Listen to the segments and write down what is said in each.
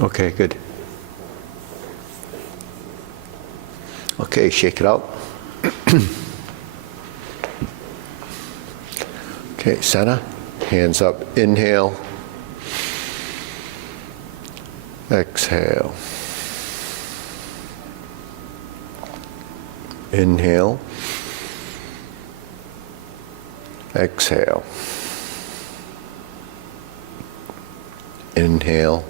Okay, good. Okay, shake it out. Okay, center, hands up, inhale, exhale. Inhale, exhale. Inhale,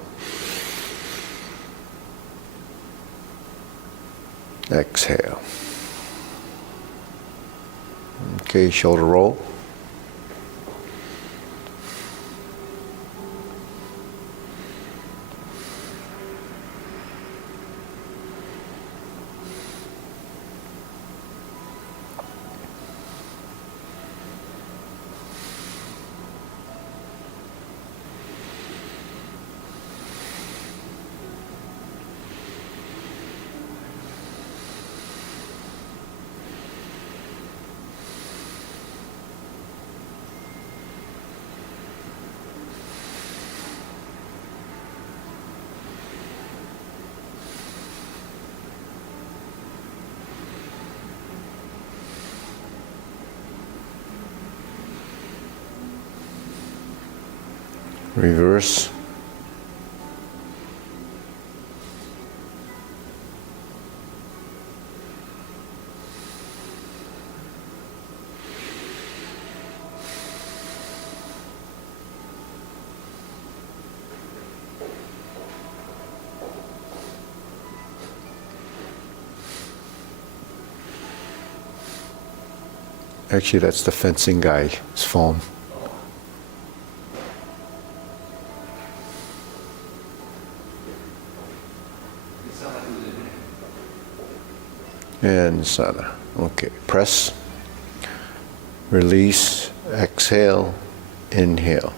exhale. Okay, shoulder roll. Reverse. Actually, that's the fencing guy's phone. And center. Okay, press, release, exhale, inhale.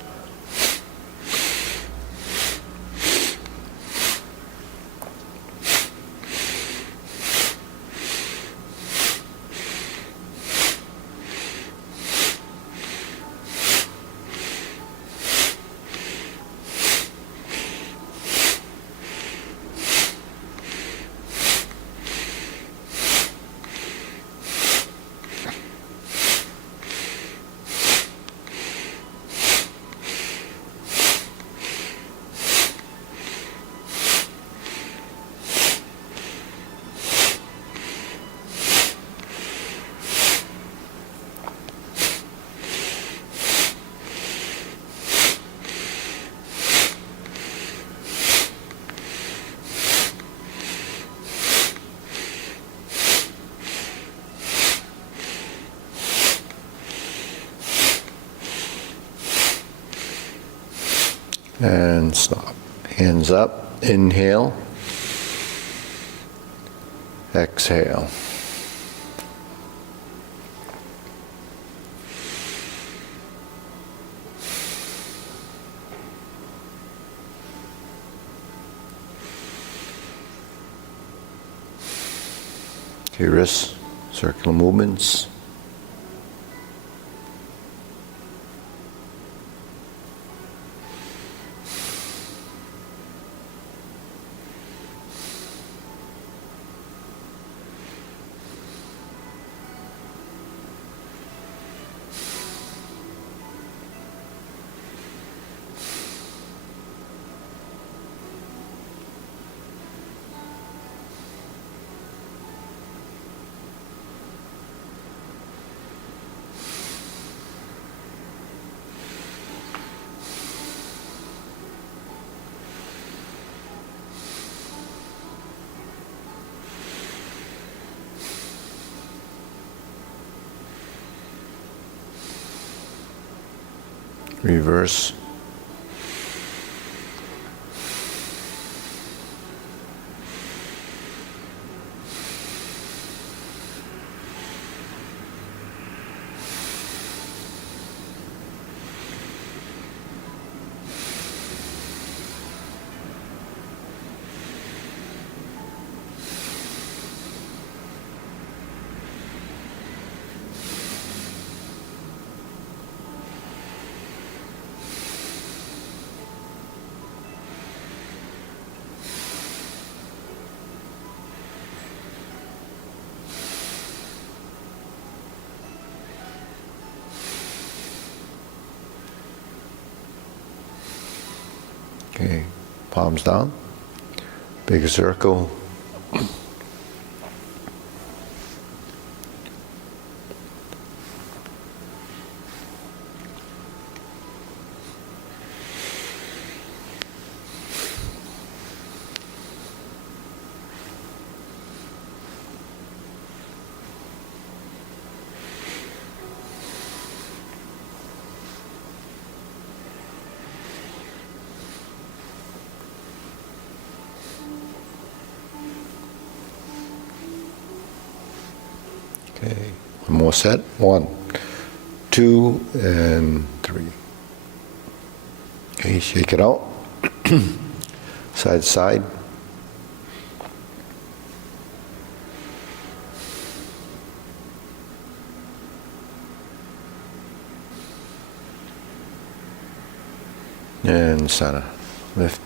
And stop. Hands up, inhale, exhale. Okay, wrists, circular movements. Reverse. palms down. Big circle. Okay, one more set. 1, 2, and 3. Okay, shake it out. Side to side. And center. Lift.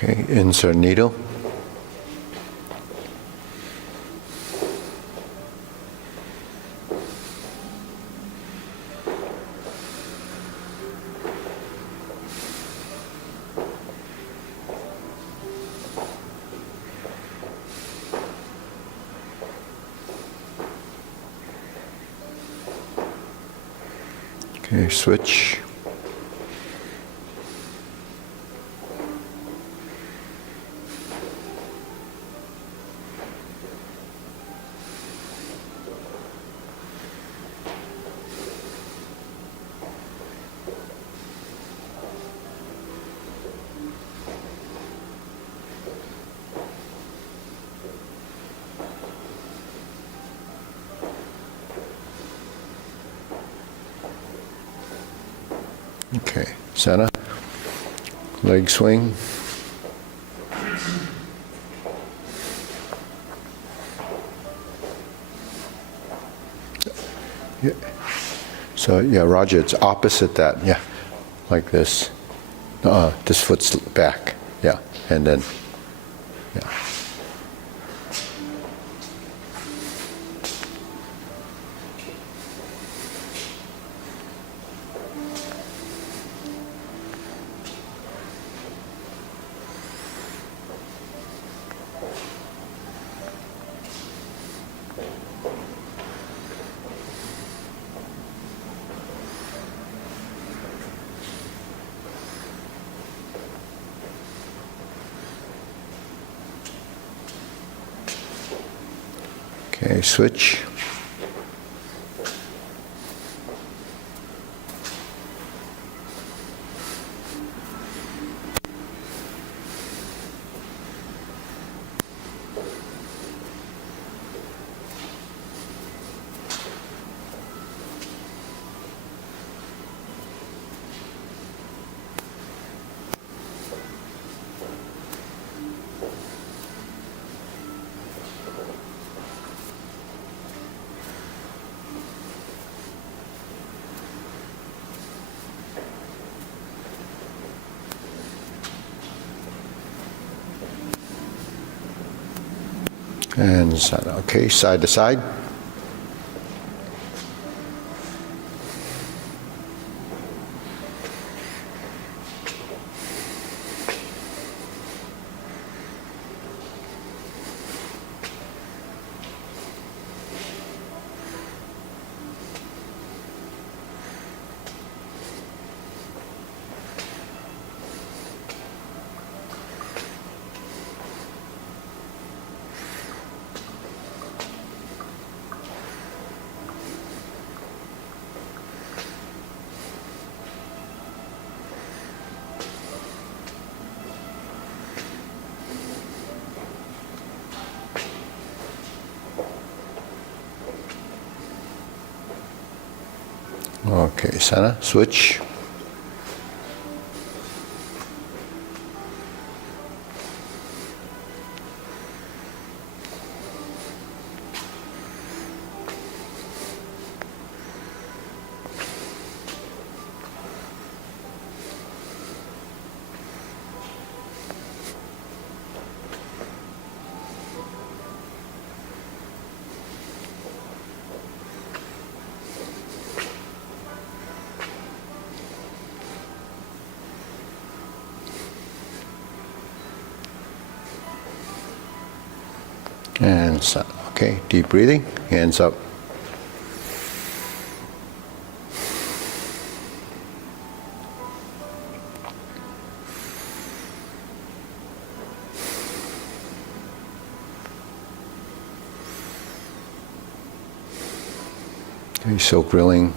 Okay, insert needle. Okay, switch. Okay, center. Leg swing. Yeah. So yeah, Roger, it's opposite that. Yeah, like this. This foot's back. Yeah, and then yeah. Okay, switch. And center. Okay, side to side. Okay, Sana, switch. And Sana. Okay, deep breathing, hands up. Okay, silk drilling.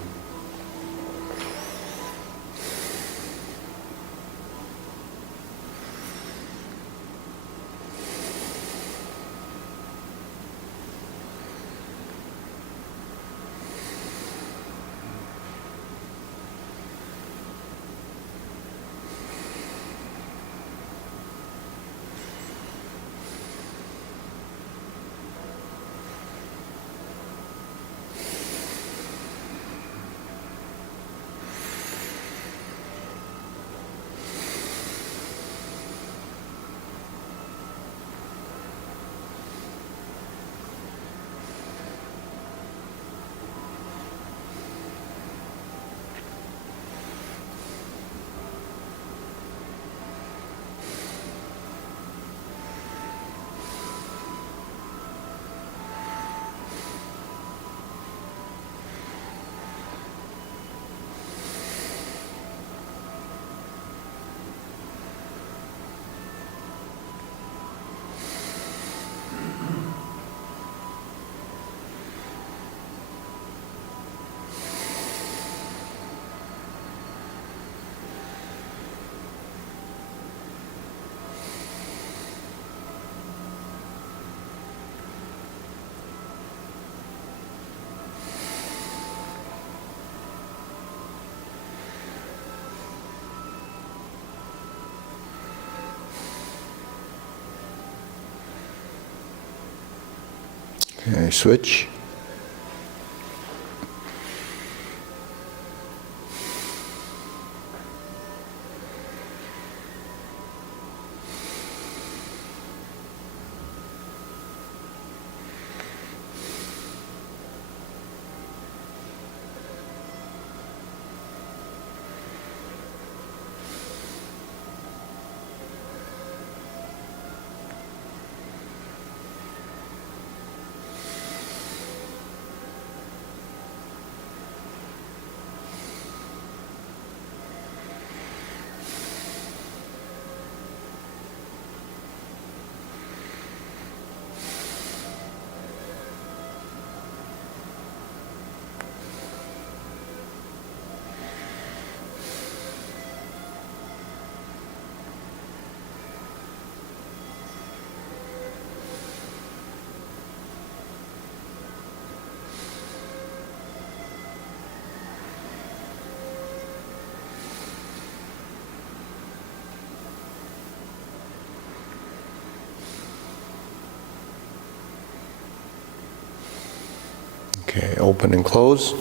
Okay, switch. Okay, open and close.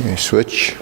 Okay, switch.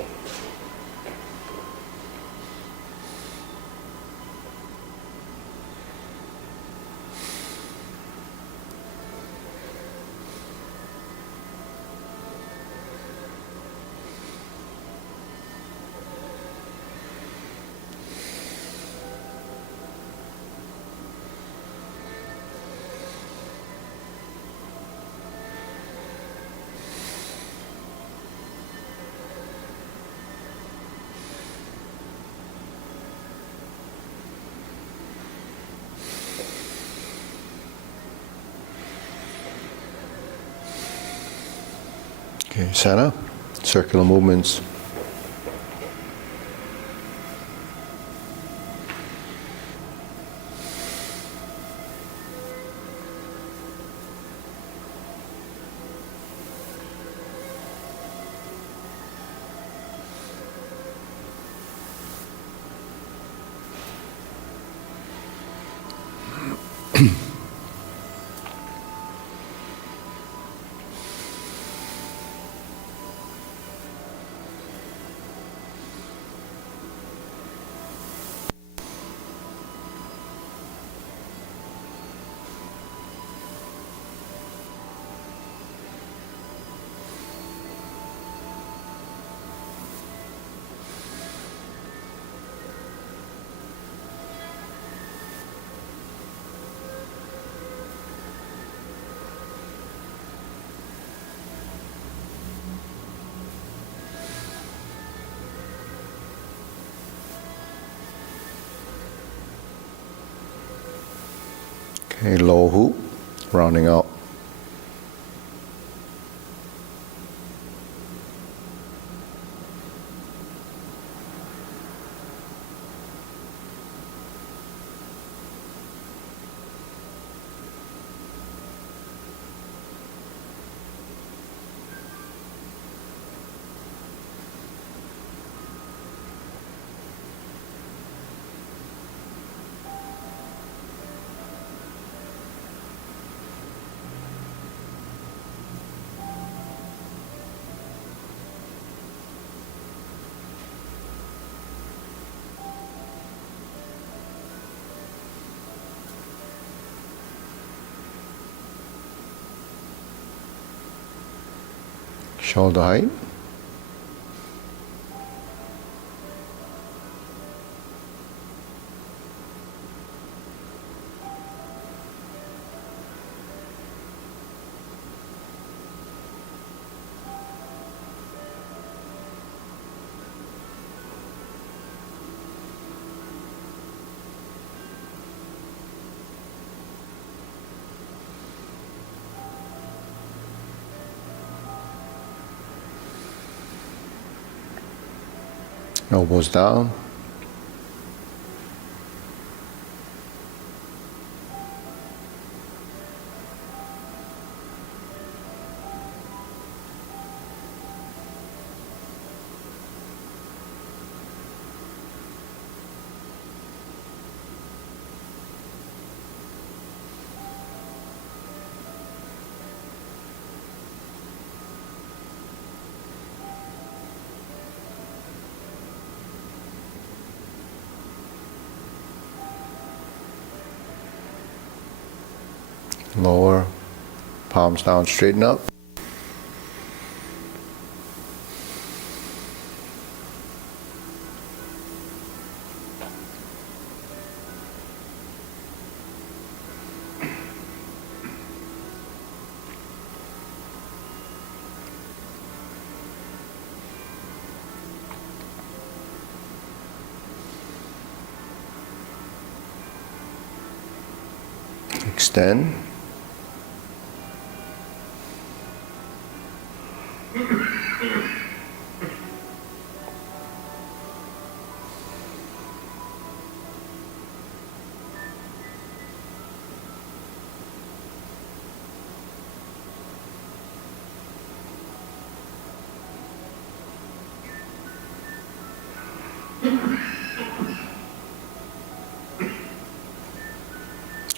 Okay, Sana, circular movements. Okay, low hoop, rounding out. Shoulder height. Elbows down. Lower, palms down, straighten up. Extend.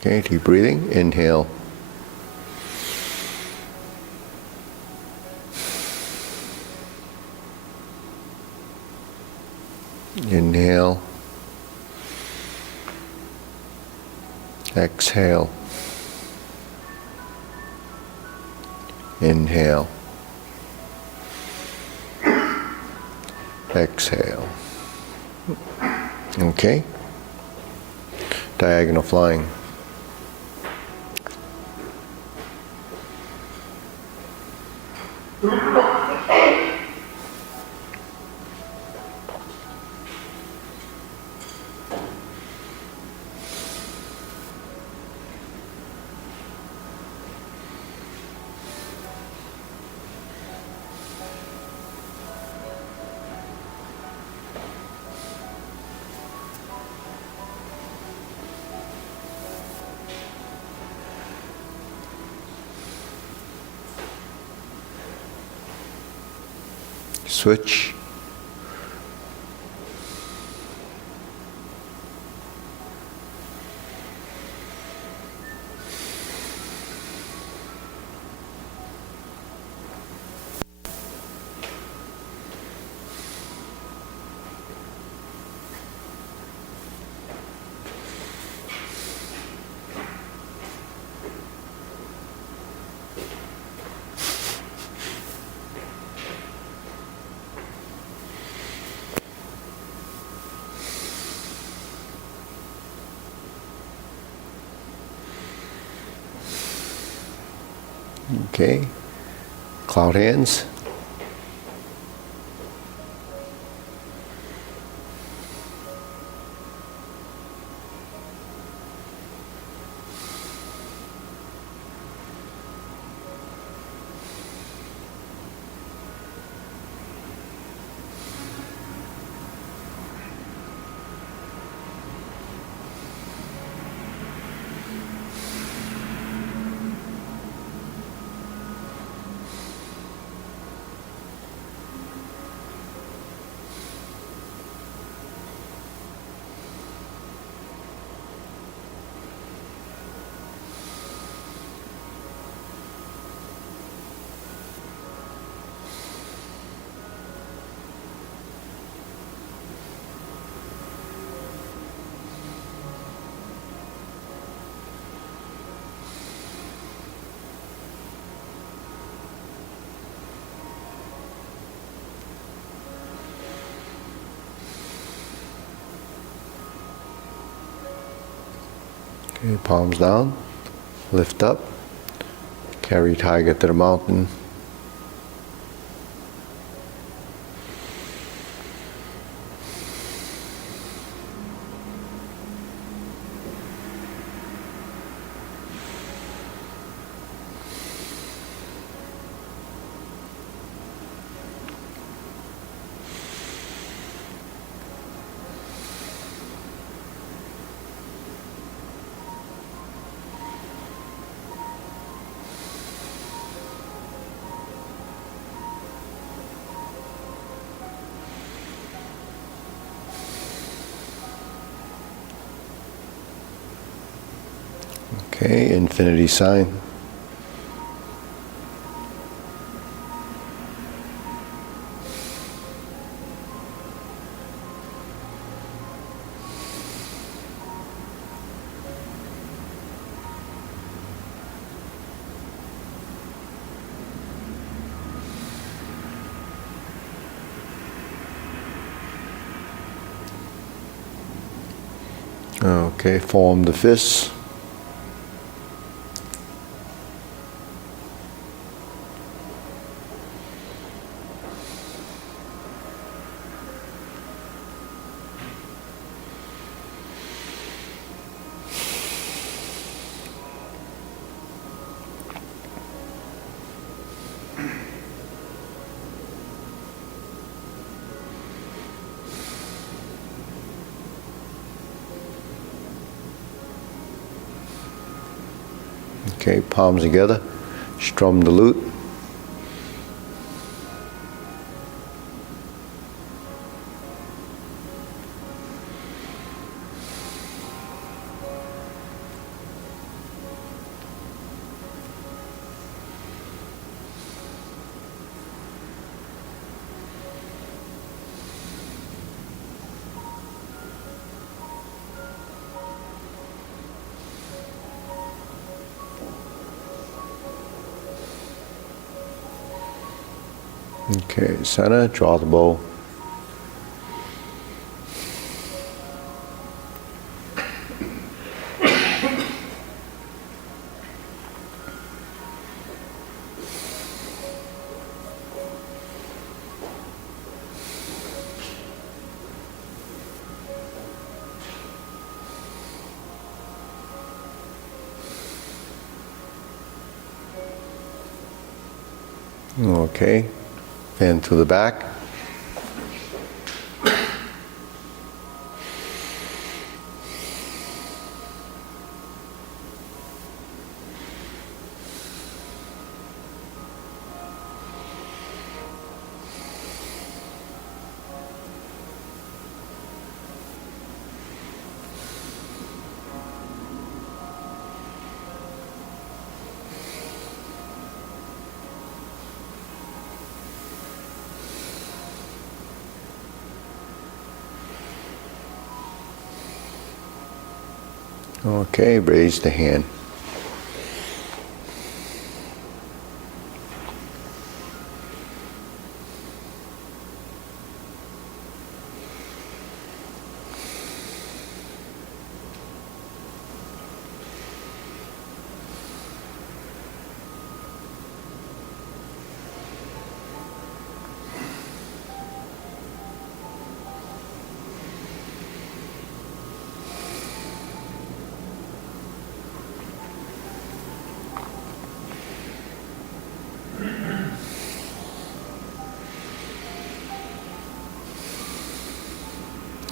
Okay, deep breathing. Inhale. Inhale. Exhale. Inhale. Exhale. Okay. Diagonal flying. Switch. Okay, cloud hands. Okay, palms down, lift up, carry tiger to the mountain. Okay, infinity sign. Okay, form the fists. Okay, palms together, strum the lute. Okay, center, draw the bow. Okay, fan to the back. Okay, raise the hand.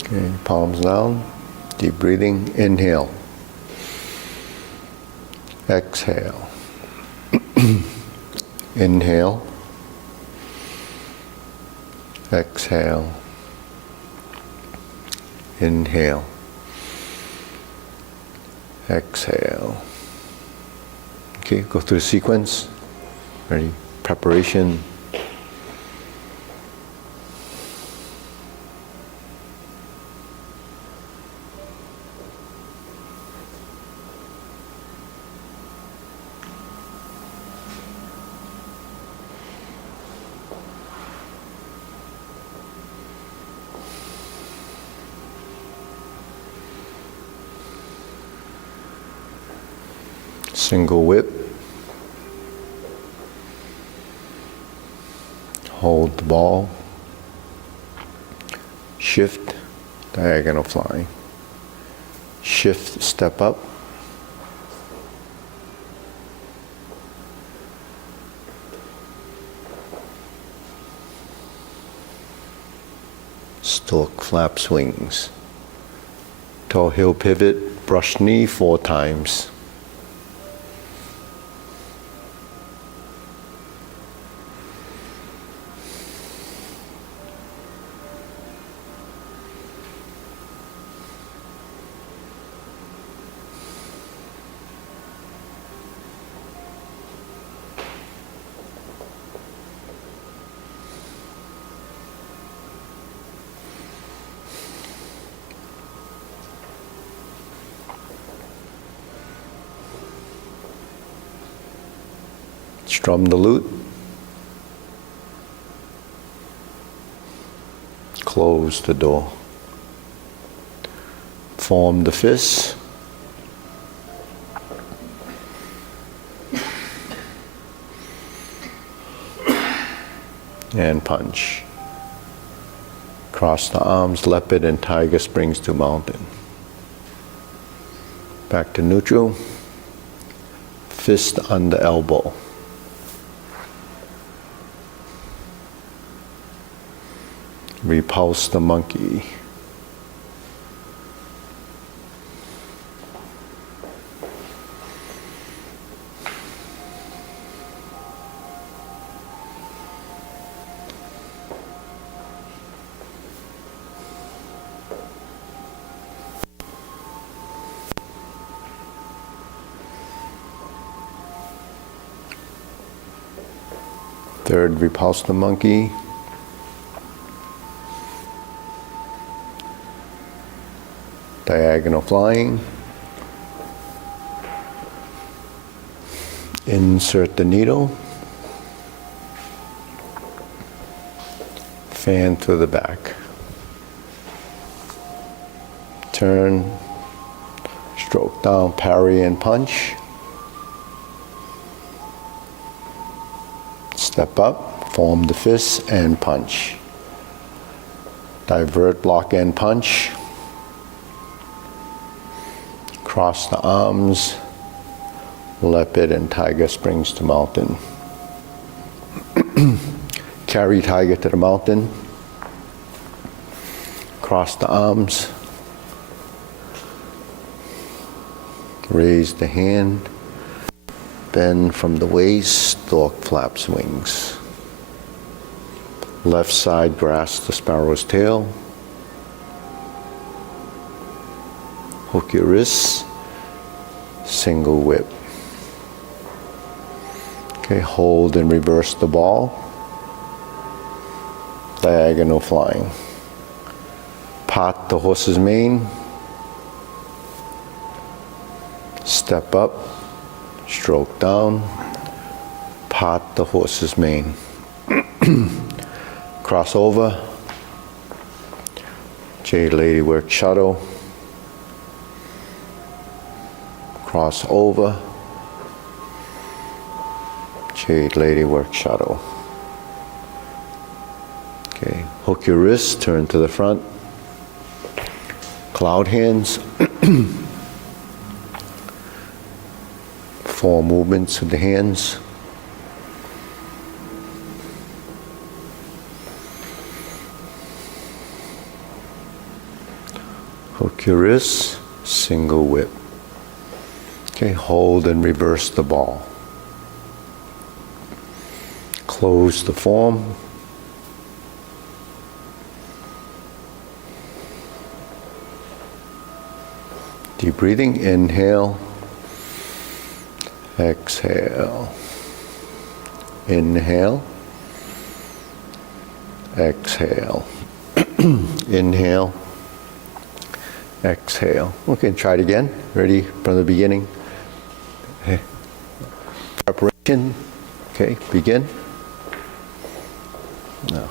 Okay, palms down, deep breathing, inhale, exhale, inhale, exhale, inhale, exhale. Okay, go through the sequence. Ready? Preparation. Single whip. Hold the ball. Shift, diagonal flying. Shift, step up. Stork flap swings. Toe heel pivot, brush knee 4 times. Strum the lute. Close the door. Form the fists. And punch. Cross the arms, leopard and tiger springs to mountain. Back to neutral. Fist under elbow. Repulse the monkey. Third, repulse the monkey. Diagonal flying. Insert the needle. Fan to the back. Turn. Stroke down, parry and punch. Step up, form the fists and punch. Divert, block and punch. Cross the arms, leopard and tiger springs to mountain. Carry tiger to the mountain. Cross the arms. Raise the hand. Bend from the waist, stork flap swings. Left side grasp the sparrow's tail. Hook your wrists. Single whip. Okay, hold and reverse the ball. Diagonal flying. Part the horse's mane. step up, stroke down, part the horse's mane. Cross over, Jade Lady work shadow, cross over, Jade Lady work shadow. Okay, hook your wrist, turn to the front, cloud hands, 4 movements with the hands. Hook your wrists, single whip. Okay, hold and reverse the ball. Close the form. Deep breathing, inhale, exhale. Inhale, exhale. Inhale, exhale. Okay, try it again. Ready from the beginning. Okay. Preparation. Okay, begin. No.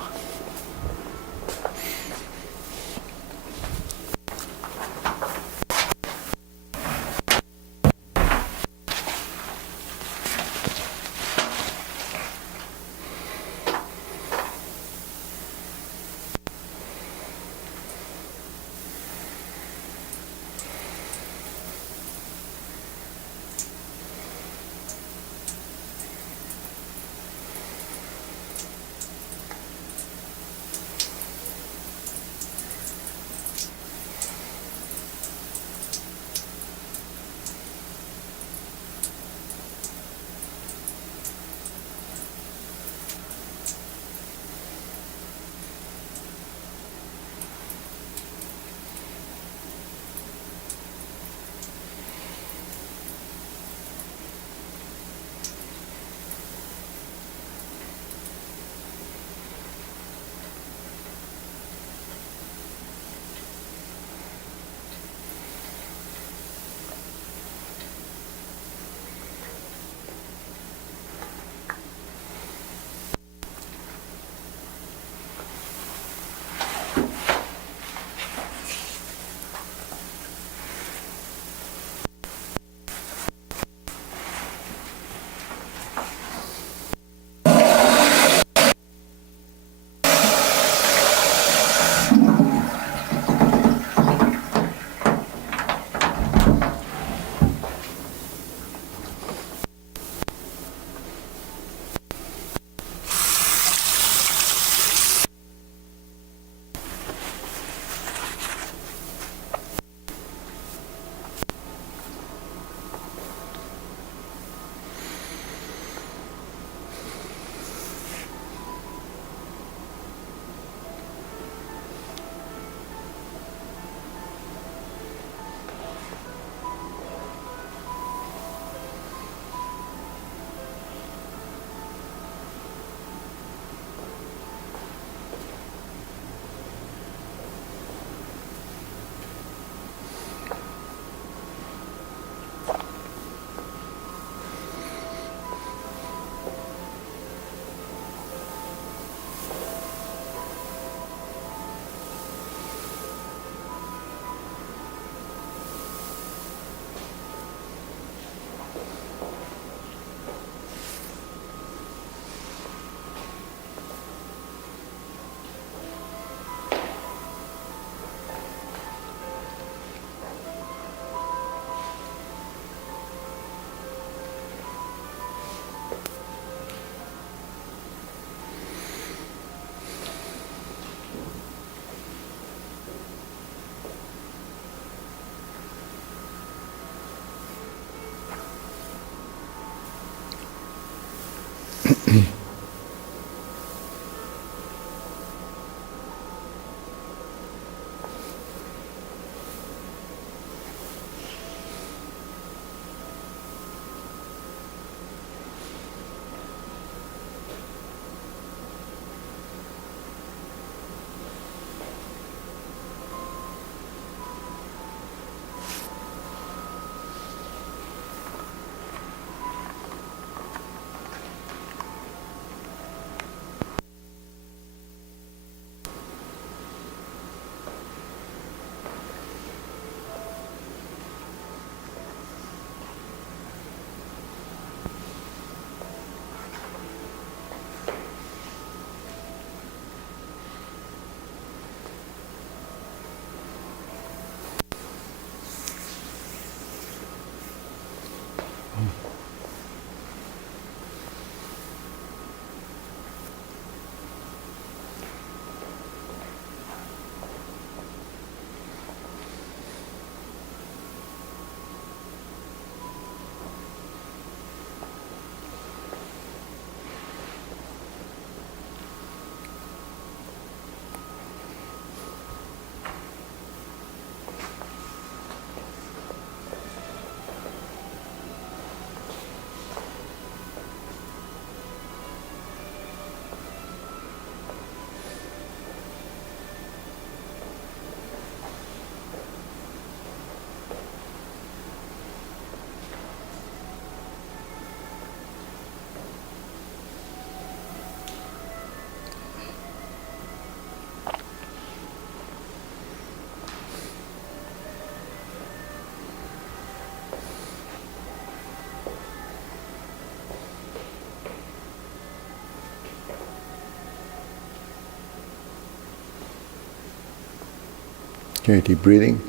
Okay, deep breathing.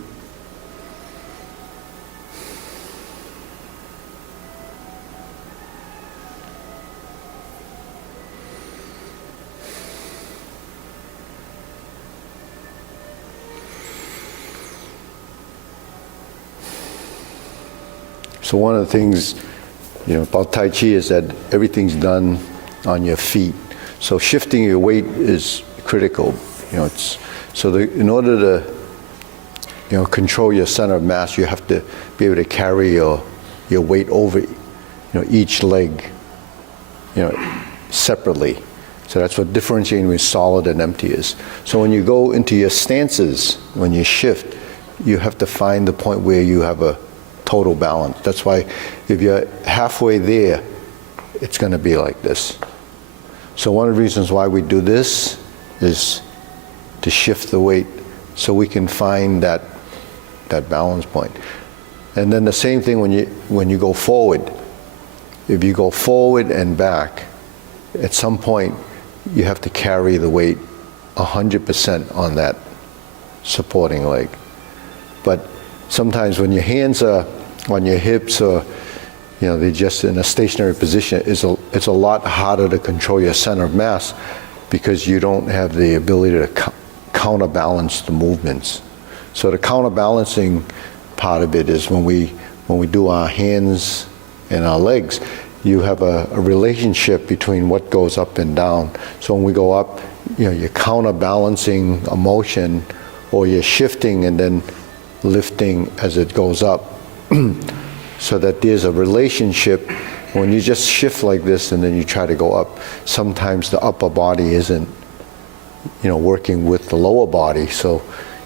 So one of the things, about Tai Chi is that everything's done on your feet. So shifting your weight is critical. In order to, control your center of mass, you have to be able to carry your weight over, each leg, separately. So that's what differentiating between solid and empty is. So when you go into your stances, when you shift, you have to find the point where you have a total balance. That's why if you're halfway there, it's going to be like this. So one of the reasons why we do this is to shift the weight so we can find that balance point. And then the same thing when you go forward. If you go forward and back, at some point you have to carry the weight 100% on that supporting leg. But sometimes when your hands are on your hips or they're just in a stationary position, it's a lot harder to control your center of mass because you don't have the ability to counterbalance the movements. So the counterbalancing part of it is when we do our hands and our legs, you have a relationship between what goes up and down. So when we go up, you're counterbalancing a motion, or you're shifting and then lifting as it goes up. So that there's a relationship. When you just shift like this and then you try to go up, sometimes the upper body isn't working with the lower body. So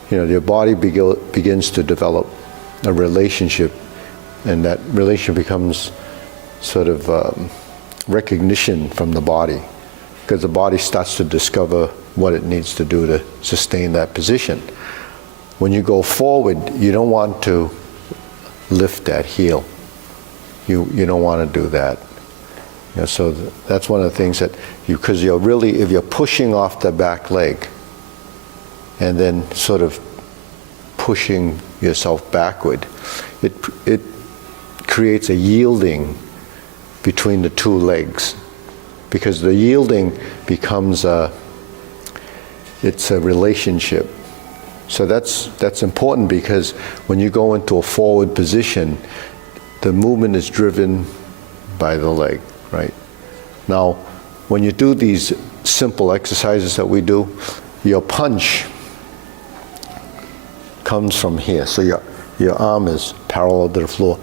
your body begins to develop a relationship, and that relationship becomes sort of recognition from the body, because the body starts to discover what it needs to do to sustain that position. When you go forward, you don't want to lift that heel. You don't want to do that. So that's one of the things that because you're really, if you're pushing off the back leg and then sort of pushing yourself backward, it creates a yielding between the two legs, because the yielding becomes it's a relationship. So that's important, because when you go into a forward position, the movement is driven by the leg, right? Now, when you do these simple exercises that we do, your punch comes from here. So your arm is parallel to the floor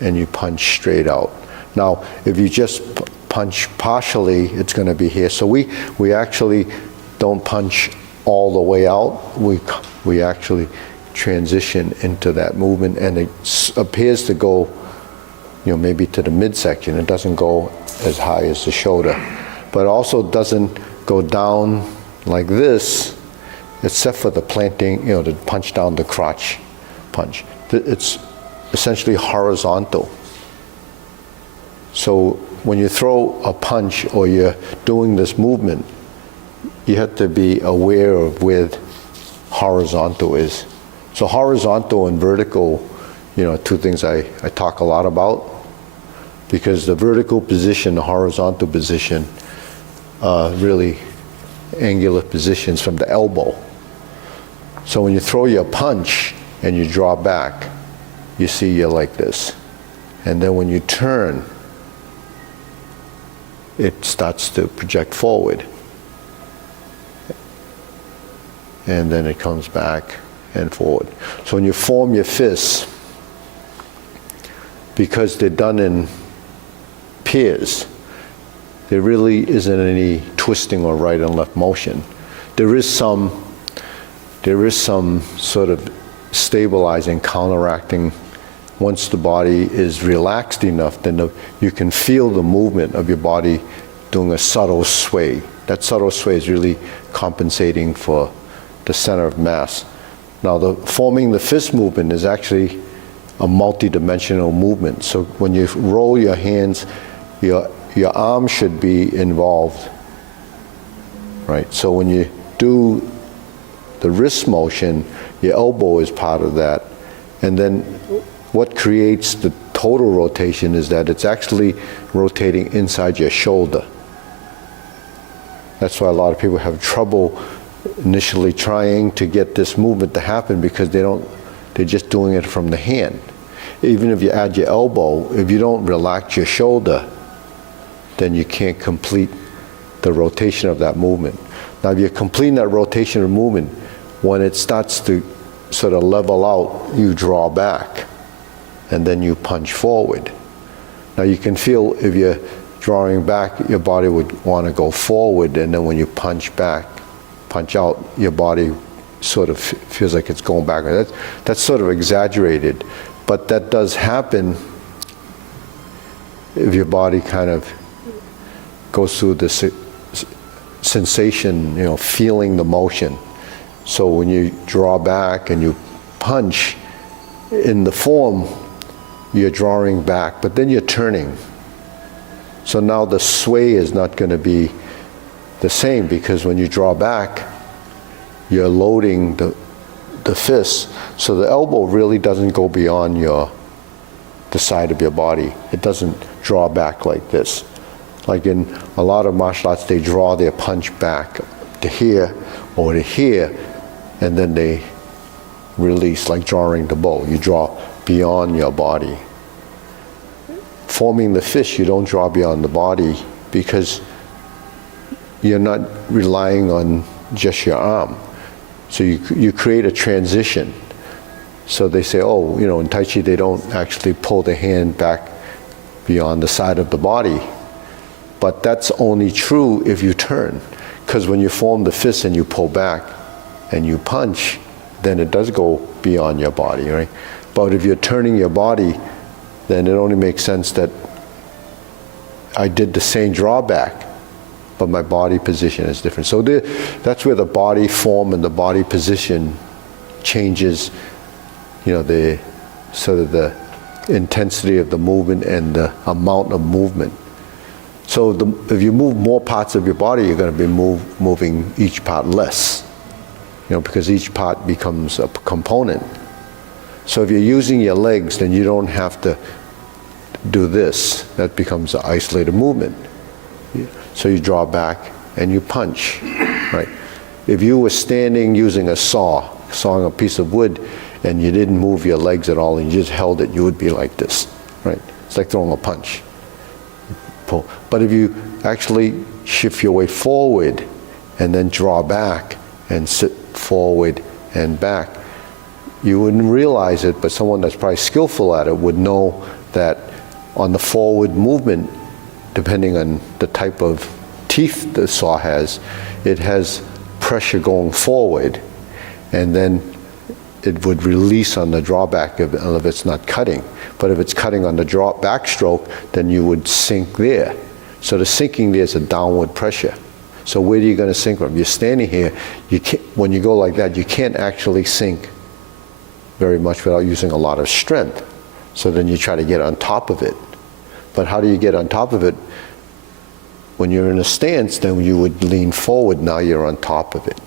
and you punch straight out. Now, if you just punch partially, it's going to be here. So we actually don't punch all the way out. We actually transition into that movement, and it appears to go, maybe to the midsection. It doesn't go as high as the shoulder, but also doesn't go down like this, except for the planting, to punch down the crotch punch. It's essentially horizontal. So when you throw a punch or you're doing this movement, you have to be aware of where horizontal is. So horizontal and vertical, two things I talk a lot about, because the vertical position, the horizontal position, really angular positions from the elbow. So when you throw your punch and you draw back, you see you're like this. And then when you turn, it starts to project forward. And then it comes back and forward. So when you form your fists, because they're done in pairs, there really isn't any twisting or right and left motion. There is some sort of stabilizing, counteracting. Once the body is relaxed enough, then you can feel the movement of your body doing a subtle sway. That subtle sway is really compensating for the center of mass. Now, forming the fist movement is actually a multi-dimensional movement. So when you roll your hands, your arm should be involved, right? So when you do the wrist motion, your elbow is part of that. And then what creates the total rotation is that it's actually rotating inside your shoulder. That's why a lot of people have trouble initially trying to get this movement to happen because they're just doing it from the hand. Even if you add your elbow, if you don't relax your shoulder, then you can't complete the rotation of that movement. Now if you're completing that rotation of movement, when it starts to sort of level out, you draw back and then you punch forward. Now you can feel if you're drawing back, your body would want to go forward, and then when you punch back, punch out, your body sort of feels like it's going backward. That's sort of exaggerated, but that does happen if your body kind of goes through the sensation, feeling the motion. So when you draw back and you punch, in the form, you're drawing back, but then you're turning. So now the sway is not going to be the same, because when you draw back, you're loading the fist. So the elbow really doesn't go beyond the side of your body. It doesn't draw back like this. Like in a lot of martial arts, they draw their punch back to here or to here, and then they release, like drawing the bow. You draw beyond your body. Forming the fist, you don't draw beyond the body because you're not relying on just your arm. So you create a transition. So they say, in Tai Chi they don't actually pull the hand back beyond the side of the body. But that's only true if you turn. Because when you form the fist and you pull back and you punch, then it does go beyond your body, right? But if you're turning your body, then it only makes sense that I did the same drawback, but my body position is different. So that's where the body form and the body position changes, the sort of the intensity of the movement and the amount of movement. So if you move more parts of your body, you're going to be moving each part less, because each part becomes a component. So if you're using your legs, then you don't have to do this. That becomes an isolated movement. So you draw back and you punch, right? If you were standing using a sawing a piece of wood, and you didn't move your legs at all and you just held it, you would be like this, right? It's like throwing a punch. Pull. But if you actually shift your weight forward and then draw back and sit forward and back, you wouldn't realize it, but someone that's probably skillful at it would know that on the forward movement, depending on the type of teeth the saw has, it has pressure going forward, and then it would release on the drawback if it's not cutting. But if it's cutting on the backstroke, then you would sink there. So the sinking there is a downward pressure. So where are you going to sink from? You're standing here, when you go like that, you can't actually sink very much without using a lot of strength. So then you try to get on top of it. But how do you get on top of it? When you're in a stance, then you would lean forward, now you're on top of it.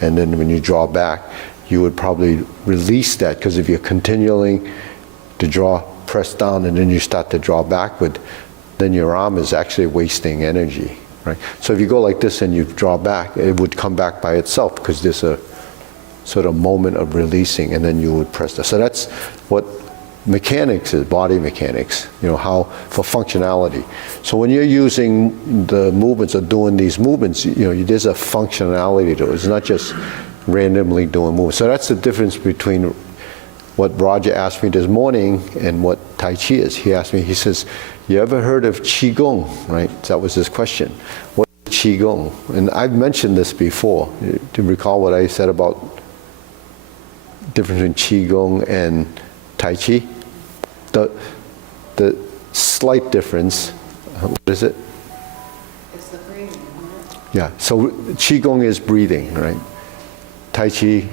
And then when you draw back, you would probably release that, because if you're continuing to press down and then you start to draw backward, then your arm is actually wasting energy, right? So if you go like this and you draw back, it would come back by itself, because there's a sort of moment of releasing, and then you would press that. So that's what mechanics is, body mechanics, how for functionality. So when you're using the movements or doing these movements, there's a functionality to it. It's not just randomly doing movements. So that's the difference between what Roger asked me this morning and what Tai Chi is. He asked me, he says, you ever heard of Qigong, right? That was his question. What is Qigong? And I've mentioned this before. Do you recall what I said about difference between Qigong and Tai Chi? The slight difference, what is it? It's the breathing, isn't it? Yeah, so Qigong is breathing, right? Tai Chi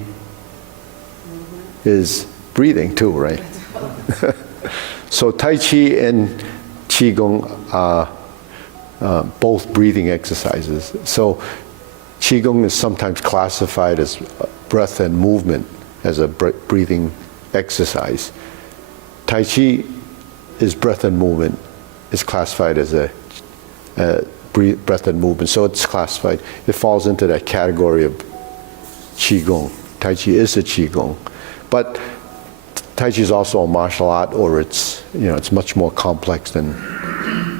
is breathing too, right? So Tai Chi and Qigong are both breathing exercises. So Qigong is sometimes classified as breath and movement, as a breathing exercise. Tai Chi is breath and movement. It's classified as a breath and movement. So it's classified, it falls into that category of Qigong. Tai Chi is a Qigong. But Tai Chi is also a martial art, or it's, it's much more complex than,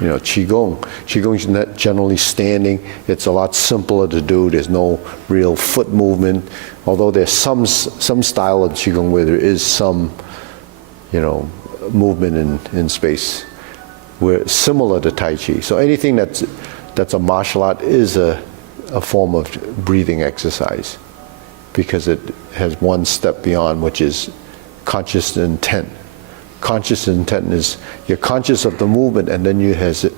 Qigong. Qigong is not generally standing. It's a lot simpler to do. There's no real foot movement. Although there's some style of Qigong where there is some, movement in space. We're similar to Tai Chi. So anything that's a martial art is a form of breathing exercise, because it has one step beyond, which is conscious intent. Conscious intent is you're conscious of the movement, and then you has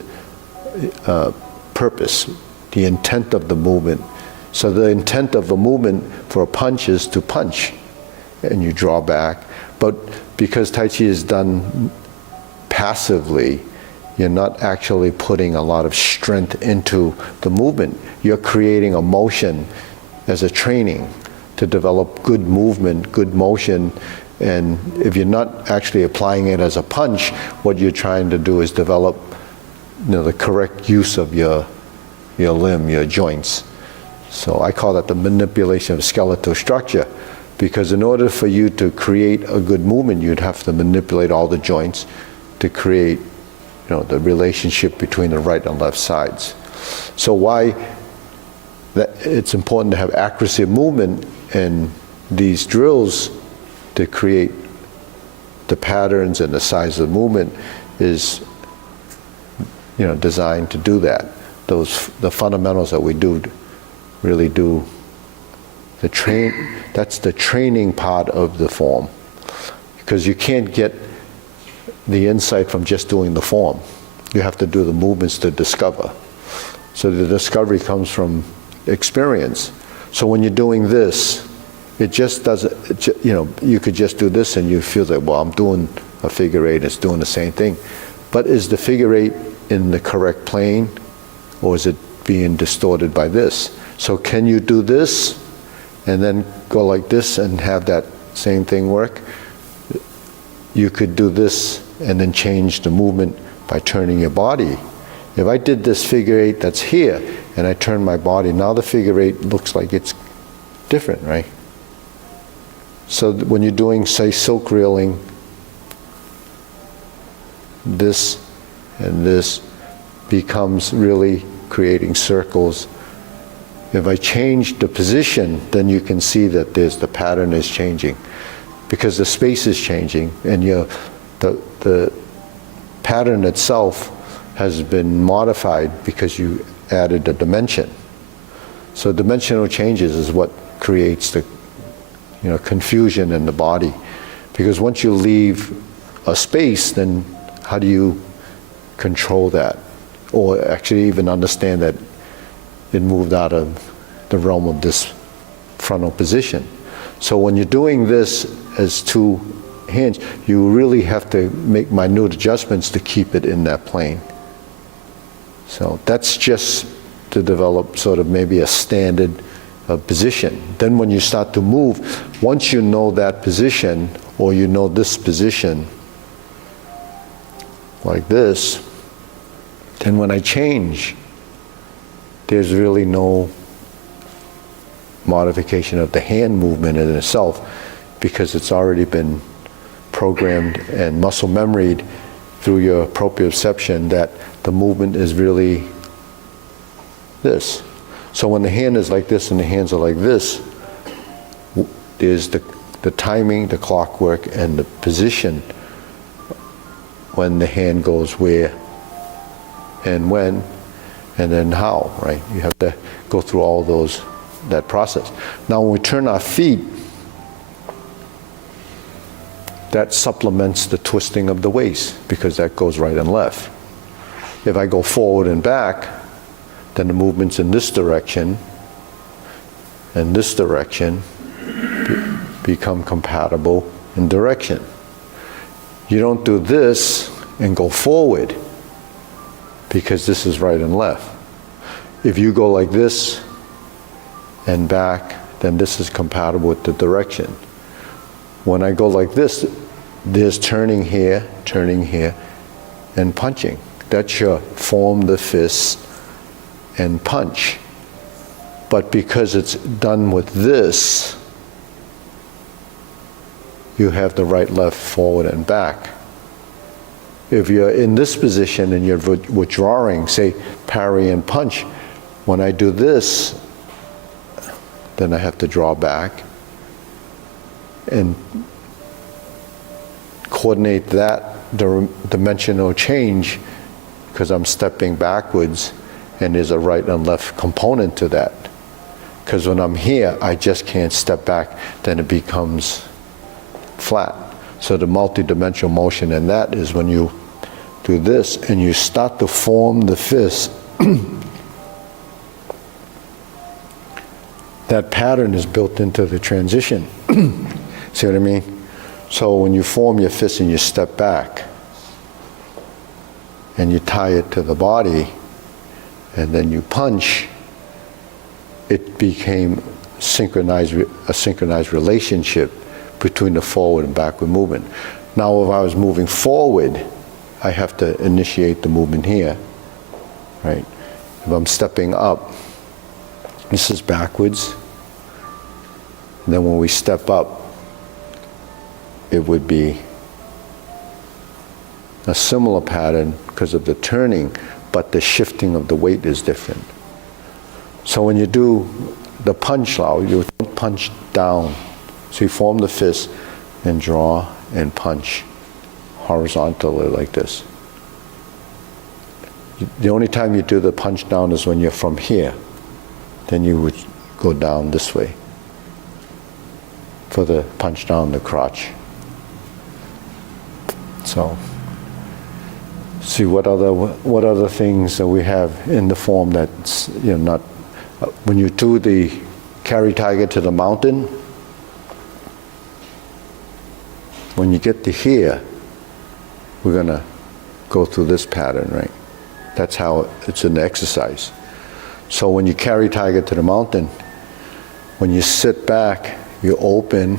purpose, the intent of the movement. So the intent of the movement for a punch is to punch, and you draw back. But because Tai Chi is done passively, you're not actually putting a lot of strength into the movement. You're creating a motion as a training to develop good movement, good motion. And if you're not actually applying it as a punch, what you're trying to do is develop, the correct use of your limb, your joints. So I call that the manipulation of skeletal structure, because in order for you to create a good movement, you'd have to manipulate all the joints to create, the relationship between the right and left sides. So why it's important to have accuracy of movement in these drills to create the patterns and the size of the movement is, designed to do that. The fundamentals that we do really do that's the training part of the form, because you can't get the insight from just doing the form. You have to do the movements to discover. So the discovery comes from experience. So when you're doing this, it just doesn't, you could just do this and you feel like, well, I'm doing a figure eight, it's doing the same thing. But is the figure eight in the correct plane, or is it being distorted by this? So can you do this and then go like this and have that same thing work? You could do this and then change the movement by turning your body. If I did this figure eight that's here and I turn my body, now the figure eight looks like it's different, right? So when you're doing, say, silk reeling, this and this becomes really creating circles. If I change the position, then you can see that the pattern is changing, because the space is changing, and the pattern itself has been modified because you added a dimension. So dimensional changes is what creates the confusion in the body, because once you leave a space, then how do you control that, or actually even understand that it moved out of the realm of this frontal position? So when you're doing this as two hands, you really have to make minute adjustments to keep it in that plane. So that's just to develop sort of maybe a standard position. Then when you start to move, once you know that position, or you know this position, like this, then when I change, there's really no modification of the hand movement in itself, because it's already been programmed and muscle memoried through your proprioception that the movement is really this. So when the hand is like this and the hands are like this, there's the timing, the clockwork, and the position when the hand goes where and when, and then how, right? You have to go through all that process. Now when we turn our feet, that supplements the twisting of the waist, because that goes right and left. If I go forward and back, then the movements in this direction and this direction become compatible in direction. You don't do this and go forward, because this is right and left. If you go like this and back, then this is compatible with the direction. When I go like this, there's turning here, and punching. That's your form the fist and punch. But because it's done with this, you have the right, left, forward, and back. If you're in this position and you're withdrawing, say parry and punch, when I do this, then I have to draw back and coordinate that dimensional change, because I'm stepping backwards and there's a right and left component to that. Because when I'm here, I just can't step back, then it becomes flat. So the multi-dimensional motion in that is when you do this and you start to form the fist, that pattern is built into the transition. See what I mean? So when you form your fist and you step back and you tie it to the body and then you punch, it became a synchronized relationship between the forward and backward movement. Now if I was moving forward, I have to initiate the movement here, right? If I'm stepping up, this is backwards. And then when we step up, it would be a similar pattern because of the turning, but the shifting of the weight is different. So when you do the punch now, you punch down. So you form the fist and draw and punch horizontally like this. The only time you do the punch down is when you're from here. Then you would go down this way for the punch down the crotch. So, see what other things that we have in the form that's, you know, not, when you do the carry tiger to the mountain, when you get to here, we're gonna go through this pattern, right? That's how it's an exercise. So when you carry tiger to the mountain, when you sit back, you open,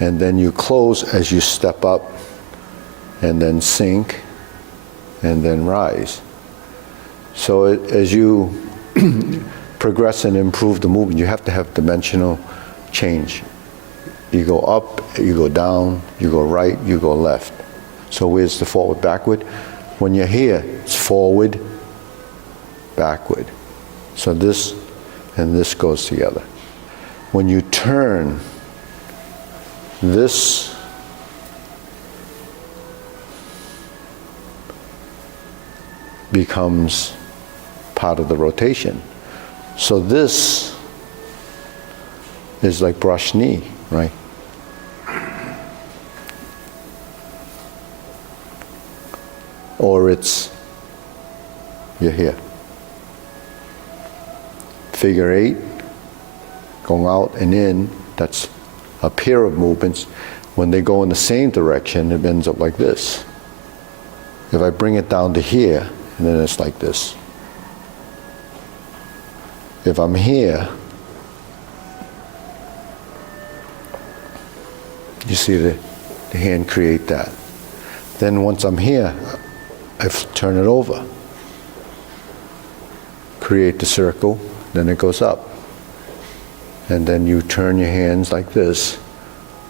and then you close as you step up, and then sink, and then rise. So as you progress and improve the movement, you have to have dimensional change. You go up, you go down, you go right, you go left. So where's the forward, backward? When you're here, it's forward, backward. So this and this goes together. When you turn, this becomes part of the rotation. So this is like brush knee, right? Or it's, you're here. Figure 8, going out and in, that's a pair of movements. When they go in the same direction, it ends up like this. If I bring it down to here, and then it's like this. If I'm here, you see the hand create that. Then once I'm here, I turn it over. Create the circle, then it goes up. And then you turn your hands like this,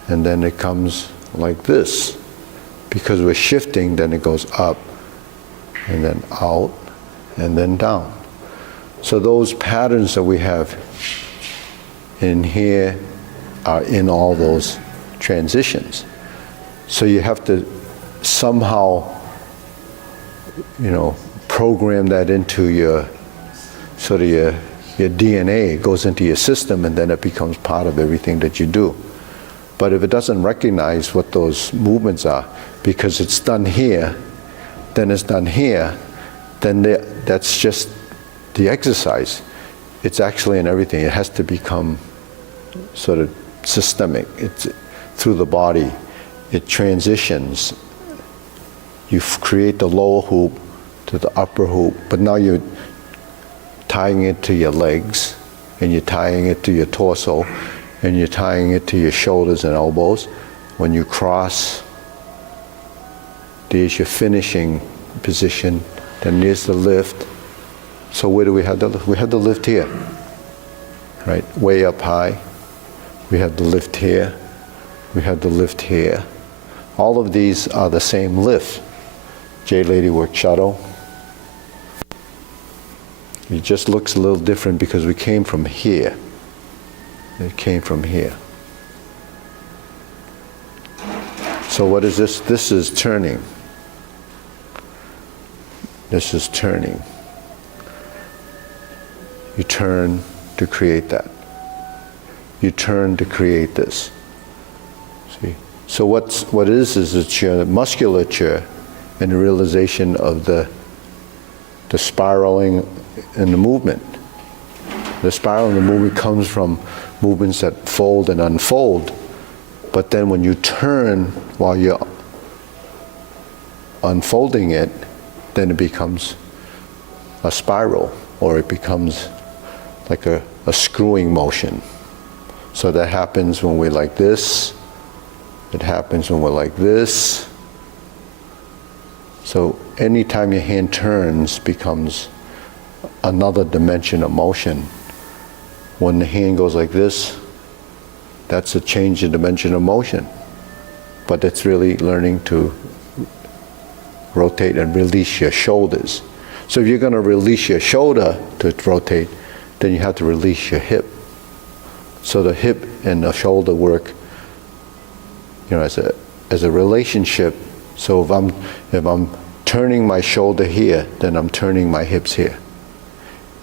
and then it comes like this. Because we're shifting, then it goes up, and then out, and then down. So those patterns that we have in here are in all those transitions. So you have to somehow, you know, program that into your, sort of your DNA. It goes into your system, and then it becomes part of everything that you do. But if it doesn't recognize what those movements are, because it's done here, then it's done here, then that's just the exercise. It's actually in everything. It has to become sort of systemic. It's through the body. It transitions. You create the lower hoop to the upper hoop, but now you're tying it to your legs and you're tying it to your torso, and you're tying it to your shoulders and elbows. When you cross, there's your finishing position, then there's the lift. So where do we have the lift? We have the lift here, right? Way up high. We have the lift here. We have the lift here. All of these are the same lift. Jade Lady worked shuttle. It just looks a little different because we came from here. It came from here. So what is this? This is turning. This is turning. You turn to create that. You turn to create this. See? So what it is it's your musculature and the realization of the spiraling and the movement. The spiral and the movement comes from movements that fold and unfold. But then when you turn while you're unfolding it, then it becomes a spiral, or it becomes like a screwing motion. So that happens when we're like this. It happens when we're like this. So anytime your hand turns becomes another dimension of motion. When the hand goes like this, that's a change in dimension of motion. But it's really learning to rotate and release your shoulders. So if you're going to release your shoulder to rotate, then you have to release your hip. So the hip and the shoulder work, as a relationship. So if I'm turning my shoulder here, then I'm turning my hips here.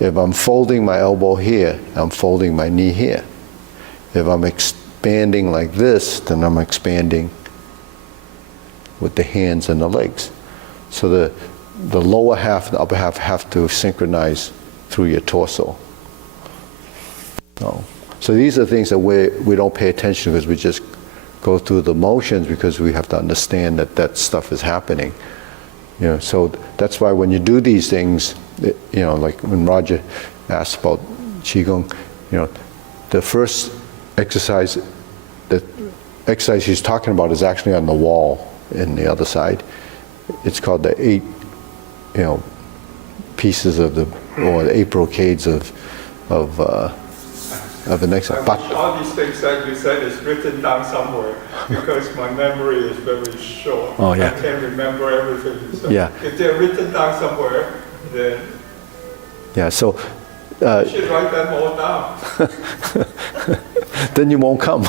If I'm folding my elbow here, I'm folding my knee here. If I'm expanding like this, then I'm expanding with the hands and the legs. So the lower half and the upper half have to synchronize through your torso. So these are things that we don't pay attention to because we just go through the motions because we have to understand that stuff is happening. So that's why when you do these things, like when Roger asked about Qigong, the first exercise, the exercise he's talking about is actually on the wall in the other side. It's called the 8, pieces of or the 8 brocades of the next one. I wish all these things that you said is written down somewhere because my memory is very short. Oh, yeah. I can't remember everything. So Yeah. if they're written down somewhere, then Yeah, so you should write them all down. then you won't come.